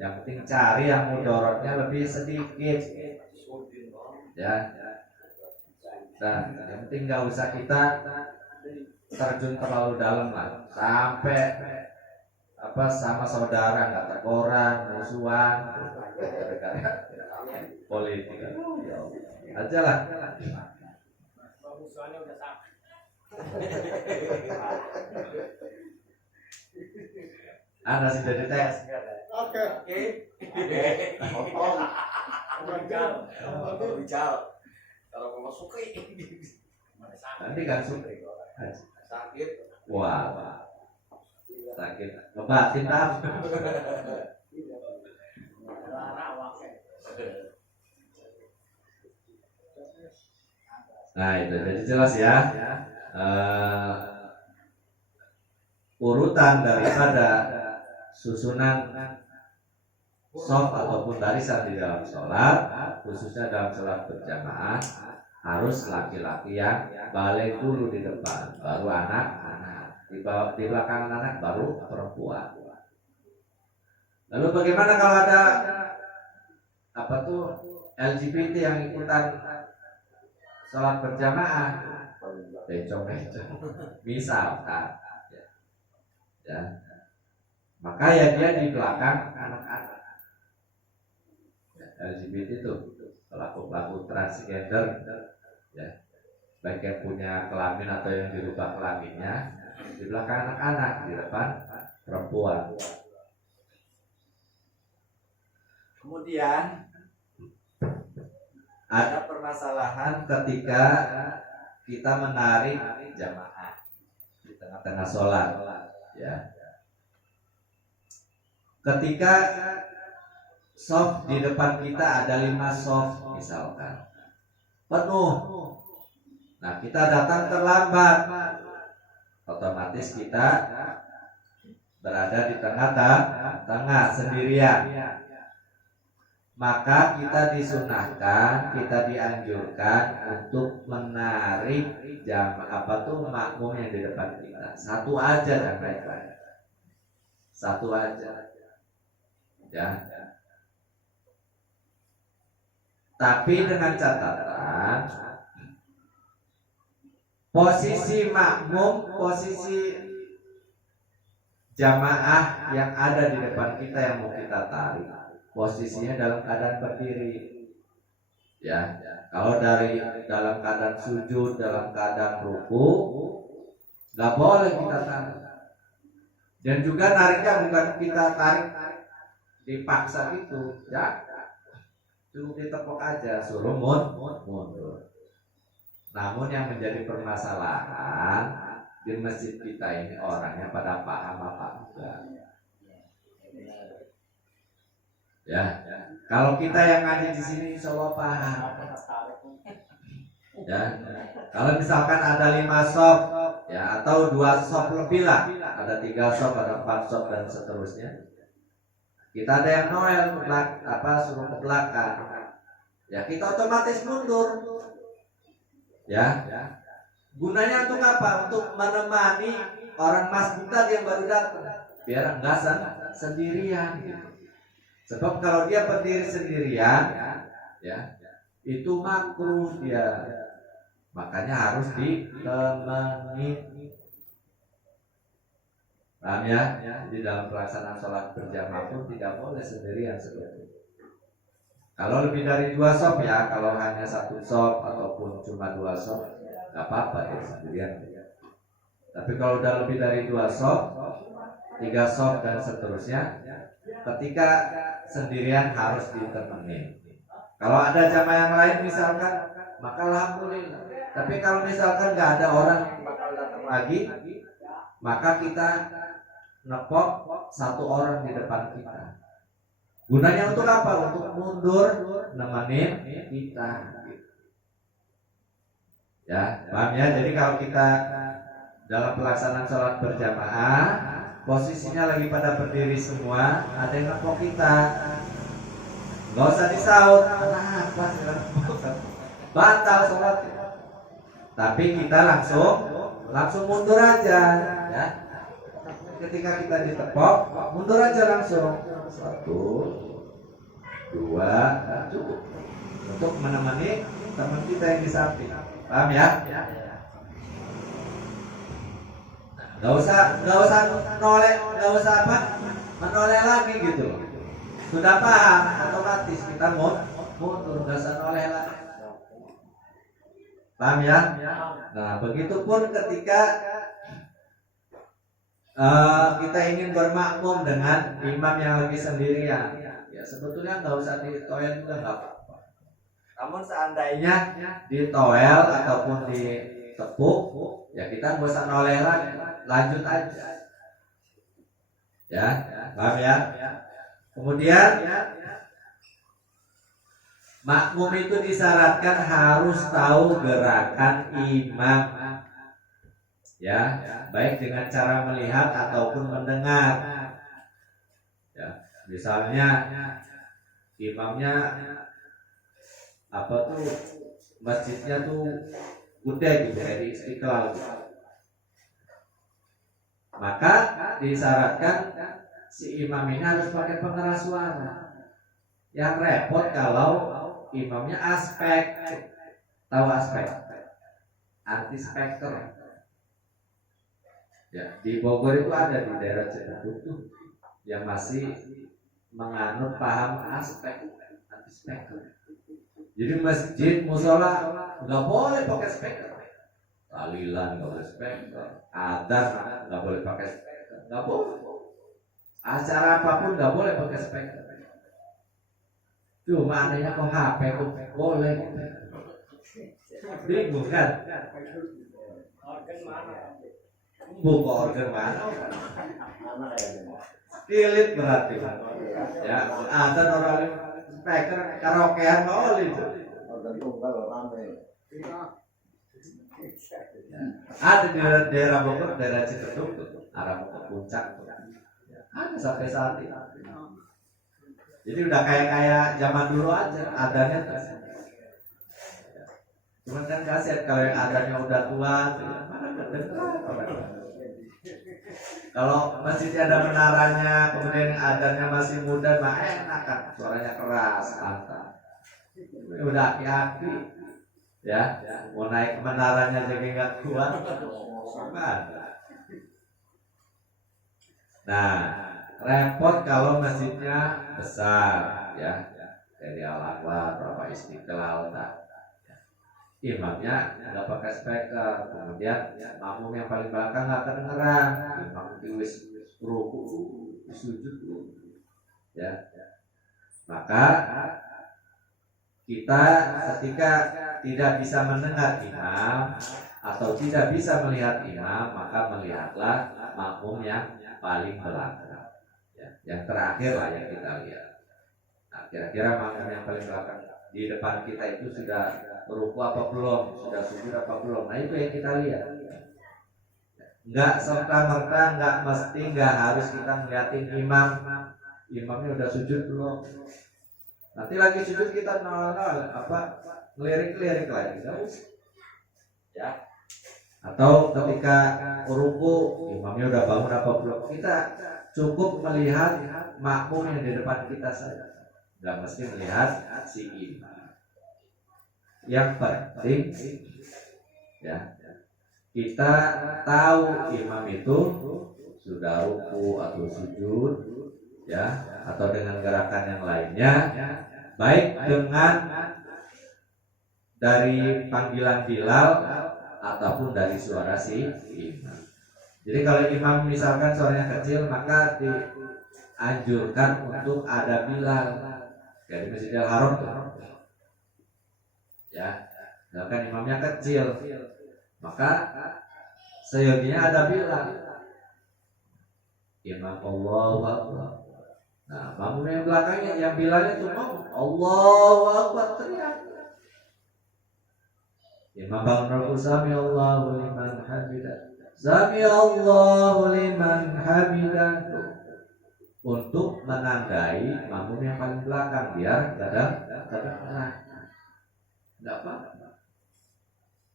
Yang penting cari yang mudorotnya lebih sedikit. Ya. Nah, yang penting nggak usah kita terjun terlalu dalam lah, sampai sama saudara nggak teguran, musuhan, politik aja lah. Anda sudah dites? Oke. Kalau mau suki nanti kan suki sakit. Wah, sakit ngebatin dah. Nah itu jadi jelas ya. Urutan daripada susunan shaf ataupun barisan di dalam sholat, khususnya dalam sholat berjamaah, harus laki-laki yang balik dulu di depan, baru anak-anak, di belakang anak baru perempuan. Lalu bagaimana kalau ada LGBT yang ikutan sholat berjamaah, bencong-bencong, misalkan, ya, maka ya dia di belakang anak-anak. LGBT itu pelaku-pelaku transgender ya, baik yang punya kelamin atau yang dirubah kelaminnya, di belakang anak-anak, di depan perempuan. Kemudian ada permasalahan ketika kita menarik jamaah di tengah-tengah sholat ya. Ketika shaf di depan kita ada 5 shaf misalkan penuh, nah kita datang terlambat, otomatis kita berada di tengah sendirian. Maka kita disunahkan, kita dianjurkan untuk menarik makmum yang di depan kita. Satu aja dan baik-baik. Satu aja. Ya. Tapi dengan catatan posisi makmum, posisi jamaah yang ada di depan kita yang mau kita tarik, posisinya dalam keadaan berdiri. Ya, kalau dari dalam keadaan sujud, dalam keadaan ruku, nggak boleh kita tarik. Dan juga nariknya bukan kita tarik dipaksa gitu, ya. Cukup ditepuk aja, suruh mundur. Namun yang menjadi permasalahan di masjid kita ini orangnya pada paham apa enggak? Ya. Kalau kita yang ngaji di sini insya Allah paham. Ya. Kalau misalkan ada 5 shop, ya atau 2 shop lebih lah, ada 3 shop, ada 4 shop dan seterusnya. Kita ada yang noel suruh ke belakang. Ya kita otomatis mundur. Ya. Gunanya untuk apa? Untuk menemani orang masjid yang baru datang, biar enggak sendirian. Sebab kalau dia berdiri sendirian, ya itu makruh dia. Makanya harus ditemani. Paham ya? Jadi dalam pelaksanaan sholat berjamaah pun tidak boleh sendirian seperti itu. Kalau lebih dari 2 shop ya, kalau hanya 1 shop ataupun cuma 2 shop, nggak apa-apa ya sendirian. Tapi kalau udah lebih dari 2 shop, 3 shop dan seterusnya, ketika sendirian harus ditemani. Kalau ada jamaah yang lain misalkan, maka alhamdulillah. Tapi kalau misalkan nggak ada orang bakal datang lagi, maka kita nepok 1 orang di depan kita. Gunanya untuk apa? Untuk mundur nemenin kita. Ya, paham ya? Jadi kalau kita dalam pelaksanaan sholat berjamaah, posisinya lagi pada berdiri semua, ada yang nepok kita. Gak usah disaut, apa sih batal sholatnya. Tapi kita langsung mundur aja, ya. Ketika kita ditepok, mundur aja langsung. 1, 2, cukup untuk menemani teman kita yang di samping. Paham ya? Gak usah menoleh lagi gitu. Sudah paham, otomatis kita mundur, gak usah noleh lagi. Paham ya? Nah, begitupun ketika kita ingin bermakmum dengan imam yang lagi sendirian, ya sebetulnya nggak usah ditoel juga nggak apa-apa. Namun seandainya ditoel ataupun ditepuk, ya kita nggak usah noleh lagi, lanjut aja. Ya, paham ya? Kemudian makmum itu disyaratkan harus tahu gerakan imam. Ya, baik dengan cara melihat ataupun mendengar. Ya, misalnya imamnya masjidnya tuh gede gitu kayak di Istiqlal. Maka disyaratkan si imam ini harus pakai pengeras suara. Yang repot kalau imamnya aspek. Tahu aspek? Anti speaker. Ya, di Bogor itu ada di daerah Cipeduk tuh yang masih menganut paham aspek anti speaker. Jadi masjid musola nggak boleh pakai speaker, tahlilan nggak boleh speaker, adzan nggak boleh pakai speaker, nggak boleh. Acara apapun nggak boleh pakai speaker. Cuma adanya kok HP tuh boleh. Bingung kan? Buka organ mana? Kilit berarti. Ya, ada orang speaker karaokean oli itu. Organ tunggal rame. Ada di daerah Bogor, daerah Cipeduk, arah ke puncak. Ada sampai saat ini. Jadi udah kayak zaman dulu aja, adanya terus. Cuman kan kasihan kalau yang adanya udah tua, mana kedengeran. Kalau masjidnya ada menaranya, kemudian adanya masih muda, mah enak kan, suaranya keras, mantap. Ini udah aki-aki, ya, mau naik menaranya jadi nggak kuat, gimana? Nah, repot kalau masjidnya besar, ya. dari Al-Anwar, berapa Istiqlal, tak. Imamnya nggak pakai speaker, kemudian makmum yang paling belakang nggak kedengeran, imam wis ruku, sujud, ya. Maka kita ketika tidak bisa mendengar imam atau tidak bisa melihat imam, maka melihatlah makmum yang paling belakang, ya. Yang terakhir lah yang kita lihat. Nah, kira-kira makmum yang paling belakang di depan kita itu sudah ruku apa belum, sudah sujud apa belum. Nah itu yang kita lihat. Nggak serta-merta, nggak mesti, nggak harus kita ngeliatin imamnya udah sujud belum. Nanti lagi sujud kita ngelirik-lirik lagi, ya. Atau ketika ruku imamnya udah bangun apa belum. Kita cukup melihat makmum yang di depan kita saja, nggak mesti melihat si imam. Yang penting, ya, kita tahu imam itu sudah ruku atau sujud, ya, atau dengan gerakan yang lainnya, baik dengan dari panggilan Bilal ataupun dari suara si imam. Jadi kalau imam misalkan suaranya kecil, maka dianjurkan untuk ada Bilal. Kayak di Masjidil Haram tuh, ya. Misalkan imamnya kecil, maka seyogianya ada Bilal. Imam Allahu Akbar. Nah, makmum yang belakangnya, yang Bilalnya cuma Allahu Akbar teriak. Imam bangun ruku, sami Allahu liman hamidah, sami Allahu liman hamidah, untuk menandai makmum yang paling belakang biar kadang enggak apa-apa.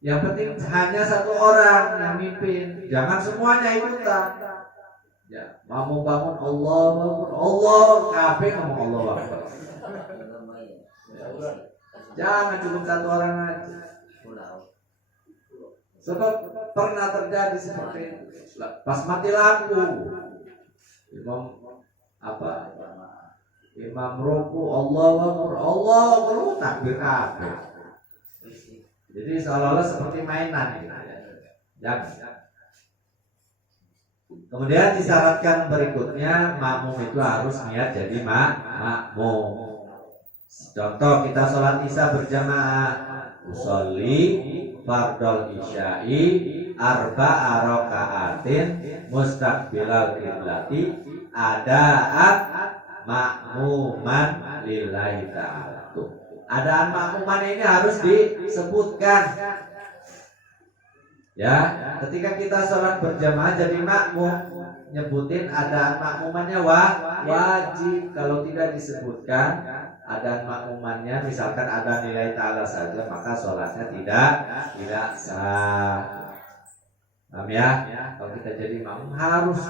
Yang penting hanya satu orang yang mimpin, jangan semuanya ikutan. Ya, makmum bangun Allahu Akbar, Allah kabeh ngomong Allahu Akbar. Jangan cukup satu orang aja. Sebab pernah terjadi seperti itu. Pas mati lampu, imam ruku Allahu Akbar, Allahu Akbar, takbir kabeh. Jadi seolah-olah seperti mainan gitu, ya. Kemudian disyaratkan berikutnya, makmum itu harus niat jadi makmum. Contoh, kita sholat isya berjamaah, usolli fardol isya'i arba'a raka'atin mustaqbilal qiblati adaan makmuman lillahi ta'ala. Adaan makmuman ini harus disebutkan, ya. Ketika kita sholat berjamaah jadi makmum, nyebutin adaan makmumannya wajib. Kalau tidak disebutkan adaan makmumannya, misalkan ada nilai ta'ala saja, maka sholatnya tidak sah. Paham ya? Kalau kita jadi makmum harus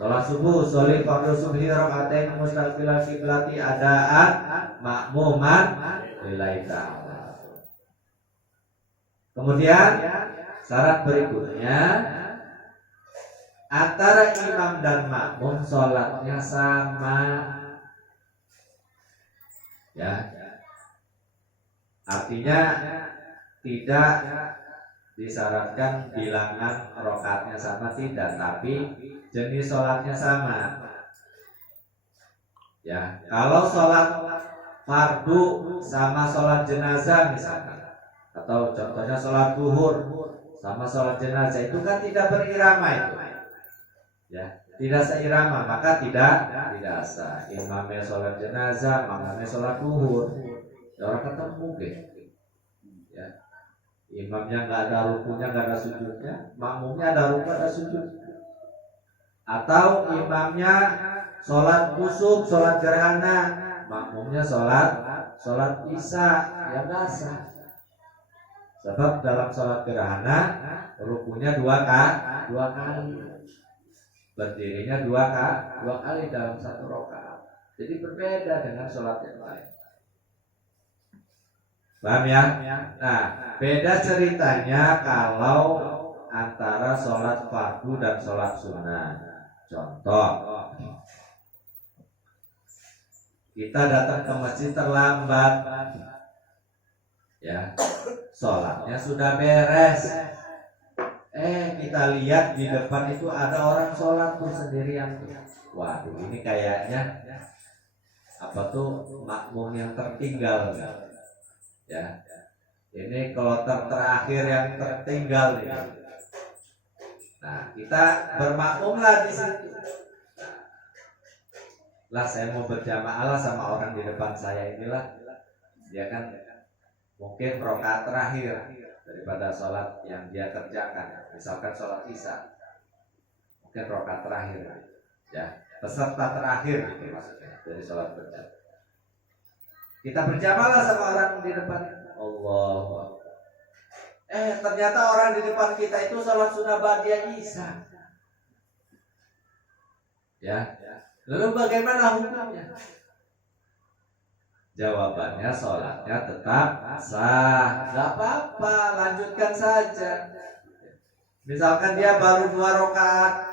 sholat subuh, sholli fardhu subhi rakaatain mustaqbilal qiblati adaan makmuman lillahi ta'ala. Kemudian syarat berikutnya, antara imam dan makmum sholatnya sama, ya. Artinya tidak disyaratkan bilangan rakaatnya sama, tidak, tapi jenis sholatnya sama, ya. Kalau sholat fardu sama sholat jenazah misalkan, atau contohnya sholat duhur sama sholat jenazah, itu kan tidak berirama itu, ya, tidak seirama, maka tidak sah. Imamnya sholat jenazah, makmumnya sholat duhur, orang ketemu gitu, ya. Imamnya nggak ada rukunya, nggak ada sujudnya, makmumnya ada ruku ada sujud. Atau imamnya sholat kusuf, sholat gerhana, makmumnya sholat isya, ya nggak sah. Sebab dalam sholat gerhana rukunya dua kali, berdirinya dua kali dalam satu rakaat. Jadi berbeda dengan sholat yang lain. Paham ya? Nah, beda ceritanya kalau antara sholat fardu dan sholat sunnah. Contoh, kita datang ke masjid terlambat, ya, sholatnya sudah beres. Kita lihat di depan itu ada orang sholat tuh sendirian. Waduh, ini kayaknya apa tuh makmum yang tertinggal, ya. Ini kloter terakhir yang tertinggal ini. Nah, kita bermakmumlah di situ. Lah, saya mau berjamaah lah sama orang di depan saya inilah. Dia kan mungkin rakaat terakhir daripada sholat yang dia kerjakan. Misalkan sholat isya, mungkin rakaat terakhir, ya, peserta terakhir gitu maksudnya dari sholat berjamaah. Kita berjamaah lah sama orang di depan. Allah. Ternyata orang di depan kita itu sholat sunnah ba'diyah isya. Ya. Lalu bagaimana hukumnya? Jawabannya sholatnya tetap sah. Gak apa-apa, lanjutkan saja. Misalkan dia baru 2 rakaat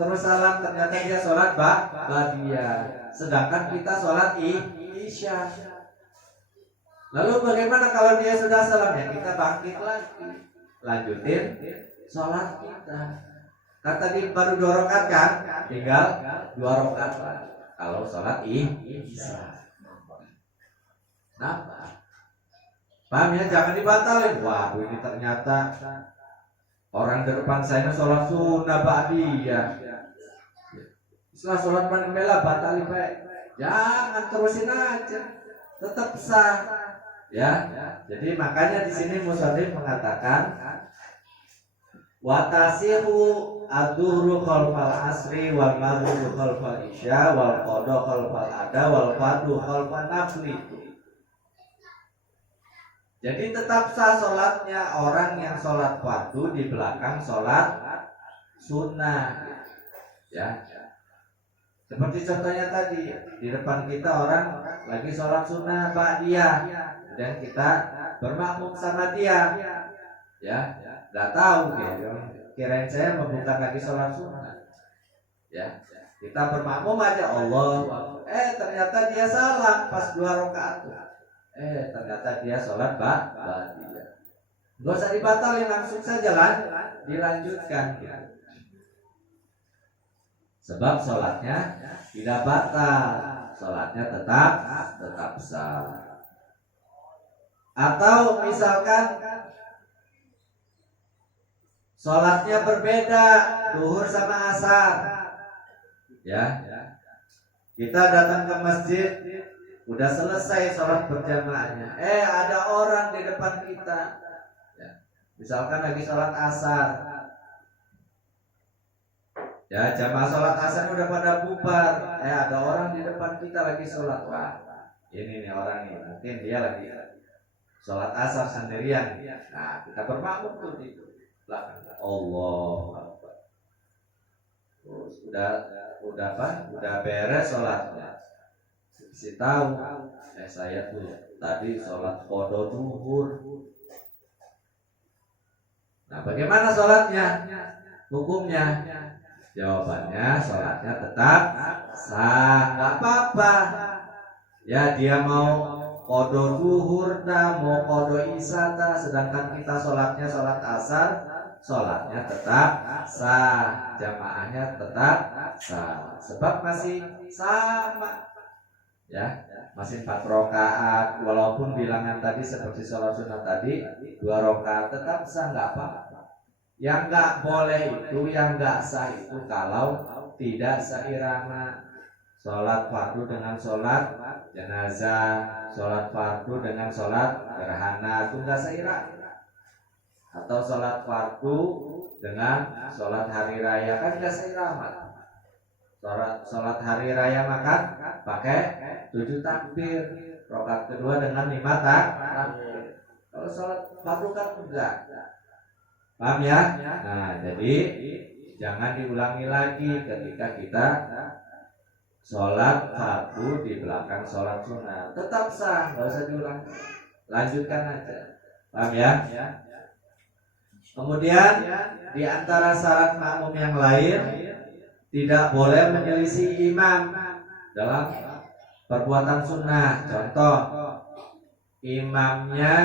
terus salam, ternyata dia sholat ba'diyah. Sedangkan kita sholat isya. Lalu bagaimana kalau dia sudah salam? Ya kita bangkit lagi, lanjutin sholat kita. Kata tadi baru 2 rakaat kan, tinggal 2 rakaat lagi. Kalau sholat isya. Kenapa? Paham ya? Jangan dibatalin. Waduh, ini ternyata orang di depan saya sholat sunnah ba'diyah. Setelah sholat ba'diyah batalin baik. Jangan, terusin aja, tetap sah. Ya, jadi makanya di sini musannif mengatakan watasihu ad-duhru khalfal asri wal maghribu khalfal isya wal qada khalfal ada wal fardhu khalfal nafli. Jadi tetap sah sholatnya orang yang sholat fardu di belakang sholat sunnah. Ya, seperti contohnya tadi, di depan kita orang lagi sholat sunnah ba'diyah dan kita bermakmum sama dia, ya, nggak tahu ya, kirain saya membuka lagi sholat sunnah, ya, kita bermakmum aja Allah, ternyata dia salah pas 2 rakaat, ternyata dia sholat ba'diyah, nggak usah dibatalin, langsung saja dilanjutkan, sebab sholatnya tidak batal, sholatnya tetap sah. Atau misalkan sholatnya berbeda, duhur sama asar, ya, kita datang ke masjid, udah selesai sholat berjamaahnya, ada orang di depan kita, ya, misalkan lagi sholat asar, ya, jamaah sholat asar udah pada bubar, ada orang di depan kita lagi sholat, wah, ini nih orang ini, mungkin dia lagi sholat asar sendirian. Nah, kita bermakmum tuh di belakang. Allah. Terus udah beres sholatnya. Kasih tahu, saya tuh tadi sholat qada duhur. Nah, bagaimana sholatnya? Hukumnya? Jawabannya sholatnya tetap sah, nggak apa-apa. Ya, dia mau qada duhur dah, mau qada isya dah, sedangkan kita sholatnya sholat asar, sholatnya tetap sah, jamaahnya tetap sah, sebab masih sama, ya, masih 4 rakaat, walaupun bilangan tadi seperti sholat sunnah tadi 2 rakaat tetap sah, nggak apa-apa. Yang nggak boleh itu, yang nggak sah itu kalau tidak seirama. Sholat fardu dengan sholat jenazah, sholat fardu dengan sholat gerhana, itu nggak seirama. Atau sholat fardu dengan sholat hari raya, kan nggak seirama. Sholat hari raya makan pakai 7 takbir, rakaat kedua dengan 5 takbir. Kalau sholat fardu kan enggak. Paham ya? Nah, jadi jangan diulangi lagi ketika kita sholat fardu di belakang sholat sunnah, tetap sah, nggak usah diulang, lanjutkan aja. Paham ya? Kemudian di antara syarat makmum yang lain, tidak boleh menyelisih imam dalam perbuatan sunnah. Contoh, imamnya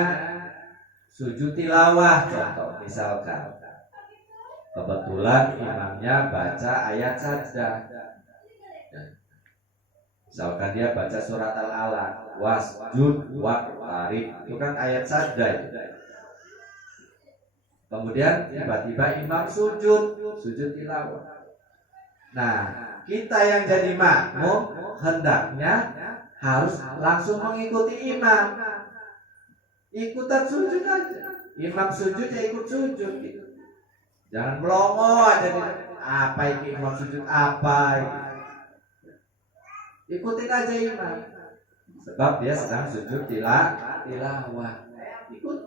sujud tilawah. Contoh, misalkan kebetulan imamnya baca ayat sajdah. Misalkan dia baca surat Al-Alaq, wasjud waqtarib, itu kan ayat sajdah itu. Kemudian tiba-tiba imam sujud tilawah. Nah, kita yang jadi makmum hendaknya harus langsung mengikuti imam. Ikutan sujud aja. Imam sujud ya ikut sujud gitu. Jangan melongo aja apa itu imam sujud apa gitu. Ikutin aja imam. Sebab dia sedang sujud tilawah. Ikut.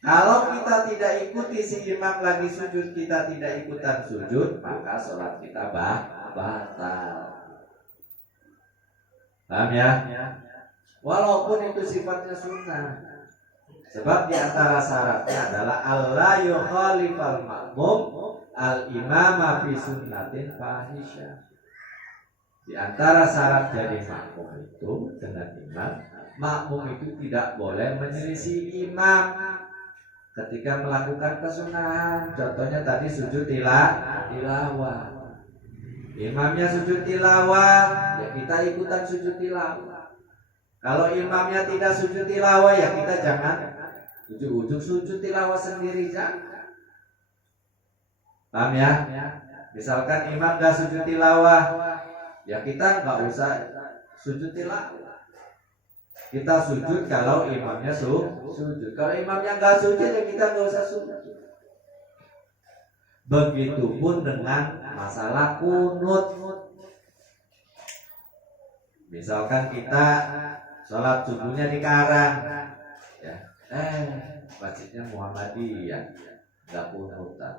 Kalau kita tidak ikuti si imam lagi sujud, kita tidak ikutan sujud, maka sholat kita batal. Paham ya? Walaupun itu sifatnya sunnah. Sebab di antara syaratnya adalah Allah yukhalifal ma'mum al-imama fi sunnatin fahisyah. Di antara syarat jadi makmum itu dengan imam, makmum itu tidak boleh menyelisih imam ketika melakukan kesunahan. Contohnya tadi sujud tilawah. Imamnya sujud tilawah, ya kita ikutan sujud tilawah. Kalau imamnya tidak sujud tilawah, ya kita jangan ujuk-ujuk sujud tilawah sendiri, jangan. Paham ya? Misalkan imam dah sujud tilawah, ya kita nggak usah sujud tilawah. Kita sujud kalau imamnya sujud. Kalau imamnya nggak sujud, ya kita nggak usah sujud. Begitupun dengan masalah kunut. Misalkan kita sholat subuhnya di Karang, ya, masjidnya Muhammadiyah, nggak kunutan.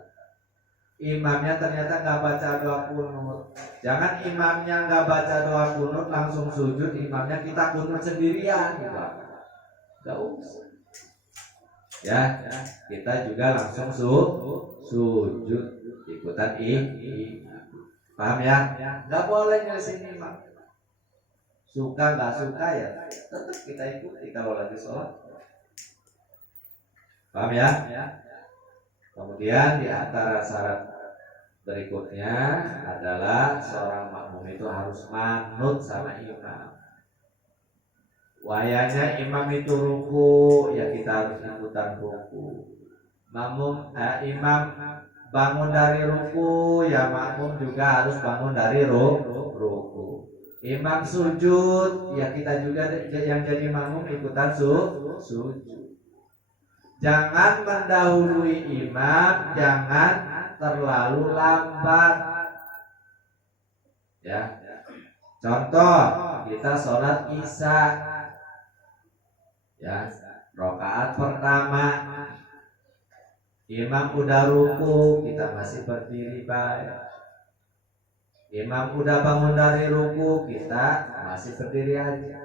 Imamnya ternyata nggak baca doa kunut. Jangan imamnya nggak baca doa kunut langsung sujud, imamnya kita kunut sendirian, nggak usah. Ya, kita juga langsung sujud ikutan paham ya? Nggak boleh nyelesin imam. Suka nggak suka ya tetap kita ikuti kalau lagi sholat. Paham ya? Kemudian di antara syarat berikutnya adalah seorang makmum itu harus manut sama imam. Wayanya imam itu ruku, ya kita harus ikutan ruku. Imam bangun dari ruku, ya makmum juga harus bangun dari ruku. Imam sujud, ya kita juga yang jadi makmum ikutan sujud. Jangan mendahului imam, jangan terlalu lambat. Ya. Contoh, kita sholat isya, ya, rakaat pertama, imam udah ruku, kita masih berdiri baik. Imam udah bangun dari ruku, kita masih berdiri aja.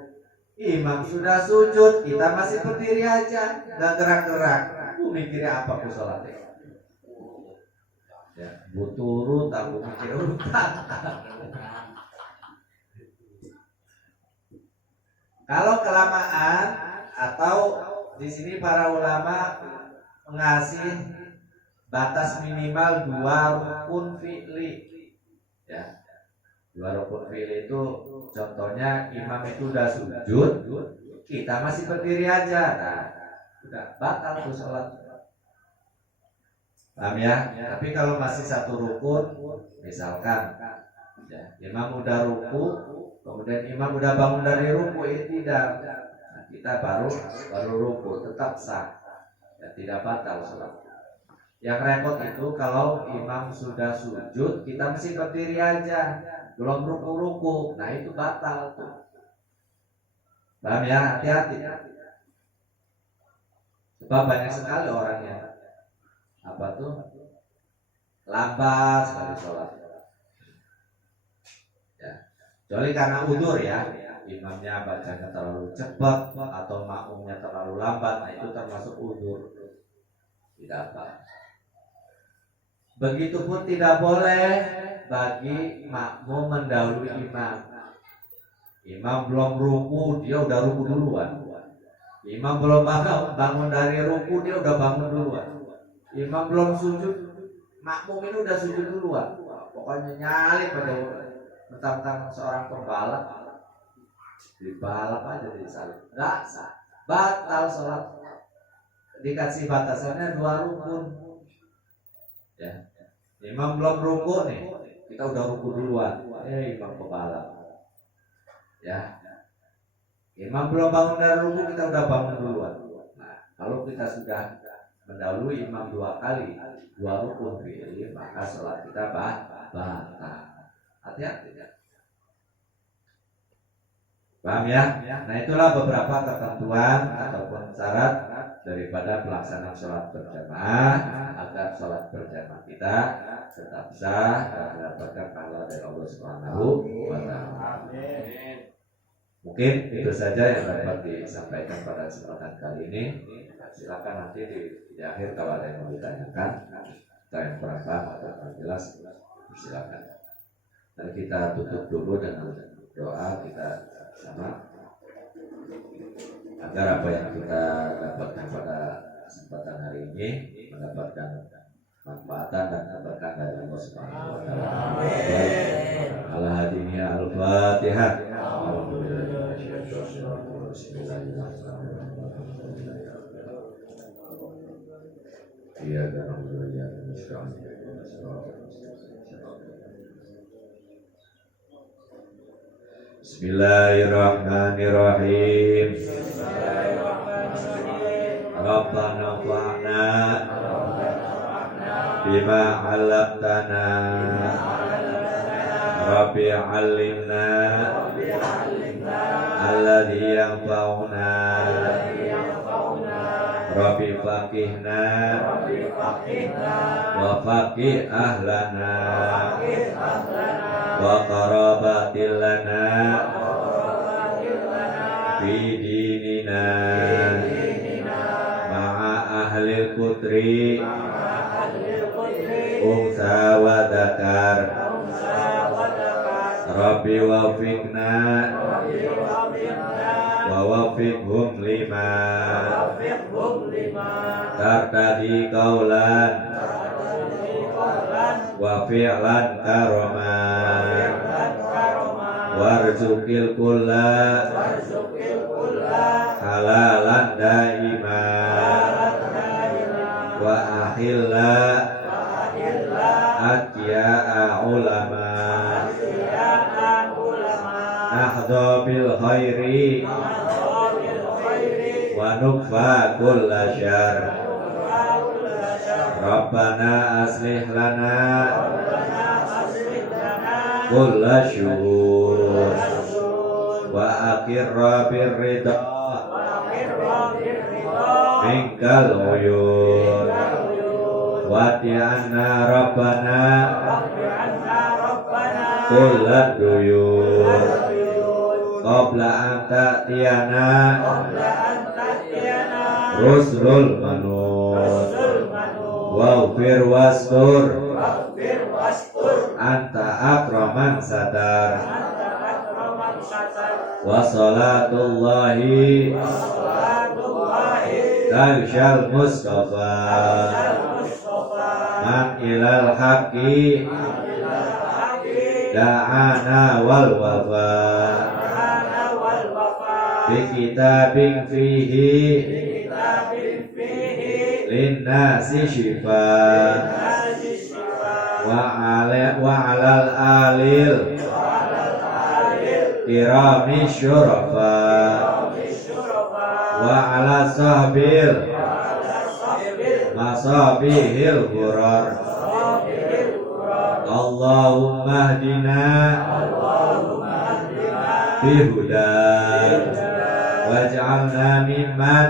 Imam sudah sujud, kita masih berdiri aja, nggak gerak-gerak. Mikirnya apa ku sholatnya? Ya, buturut, aku mikir urutan. Kalau kelamaan atau di sini para ulama mengasih batas minimal 2 rukun fi'li. Ya. 2 rukun fi'li itu contohnya imam itu udah sujud, kita masih berdiri aja. Nah, udah batal tuh sholat. Paham ya? Tapi kalau masih 1 rukun, misalkan ya, imam udah ruku, kemudian imam udah bangun dari ruku, tidak. Nah, kita baru ruku, tetap sah. Ya, tidak batal sholat. Yang repot itu kalau imam sudah sujud, kita masih berdiri aja, belum ruku-ruku. Nah, itu batal tuh. Paham ya? Hati-hati. Sebab banyak sekali orangnya apa tuh lambat sekali sholat. Ya, kecuali karena udzur ya, imamnya bacanya terlalu cepat atau makmumnya terlalu lambat, nah itu termasuk udzur. Tidak apa. Begitupun tidak boleh bagi makmum mendahului imam. Imam belum ruku, dia udah ruku duluan. Imam belum bangun dari ruku, dia udah bangun duluan. Imam belum sujud, makmum ini udah sujud duluan. Pokoknya nyali pada mentang-mentang seorang pembalap, dibalap aja disalib. Nggak sah, batal sholat. Dikasih batasannya 2 rukun. Ya, imam belum ruku nih, kita udah ruku duluan. Imam pembalap. Ya, imam belum bangun dari ruku, kita udah bangun duluan. Nah, kalau kita sudah mendahului imam 2 kali, 2 rukun, maka sholat kita batal. Hati-hati ya. Paham ya? Nah, itulah beberapa ketentuan ataupun syarat daripada pelaksanaan sholat berjamaah agar sholat berjamaah kita tetap sah dan mendapatkan pahala dari Allah Subhanahu wa Ta'ala. Mungkin itu saja yang dapat disampaikan pada kesempatan kali ini. Silakan nanti di akhir kalau ada yang mau ditanyakan atau yang kurang paham atau kurang jelas, silakan. Dan kita tutup dulu dengan doa kita sama agar apa yang kita dapatkan pada kesempatan hari ini mendapatkan manfaatan dan keberkahan dari Allah Subhanahu wa Ta'ala. Ala hadiniya al-Fatihah. Bismillahirrahmanirrahim. Rabbana fa'na bima 'allamtana Rabbi 'allimna alladhi yanfa'una Rabbi faqihna wa faqih ahlana wa qarabatil lana fi dinina ma'a ahlil kutri unsa wa dzakar Rabbi wafiqna wa wafiqhum lima tartadi qaulan wa fi'lan karaman warzuqil kulla halalan daima wa ahilla atya'a ulama nahdha bil khairi wa nukfa kulla syarr Rabbana aslih lana kulla syuhur wa aqirra birridha minkal uyun wa ti'anna Rabbana kulla duyun qabla an ta'tiyana rusulul manun waghfir wastur anta akraman satar wa salatullahi taghshal mustafa man ilal haqqi da'ana wal wafa bi kitabin fihi linnasi shifa wa alal alil kirami syurafa wa ala sahbil masabihil ghurar Allahumma hdina bihudan waj'alna mimman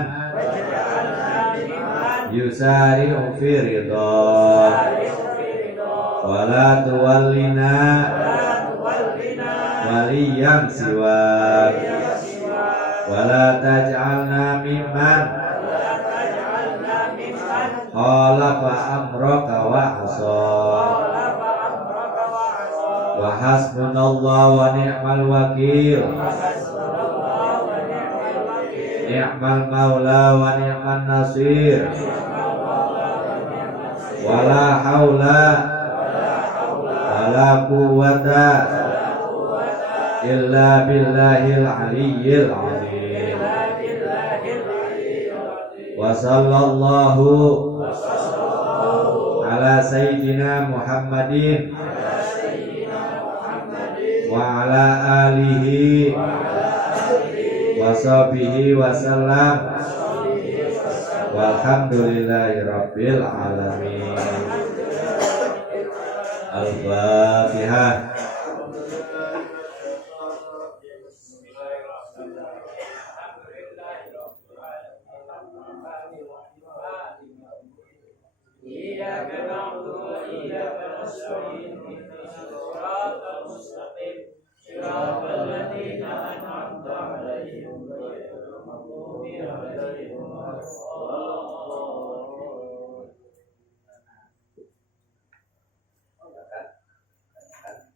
yusari'u fi ridha wa la tuwallina waliyan siwak wa la taj'alna mimman khalafa amraka wa asa wa hasbunallahu wa ni'mal wakil. Ni'mal maula wa ni'man nasir. Wala haula wala quwwata illa billahil aliyyil azim. Wa sallallahu ala sayyidina Muhammadin wa ala alihi wa sahbihi wa sallam. Walhamdulillahi rabbil alamin. Al-Fatihah. Iyyaka na'budu wa iyyaka nasta'in ihdinas siratal mustaqim siratal ladzina an'amta 'alaihim ghairil maghdubi 'alaihim waladdallin.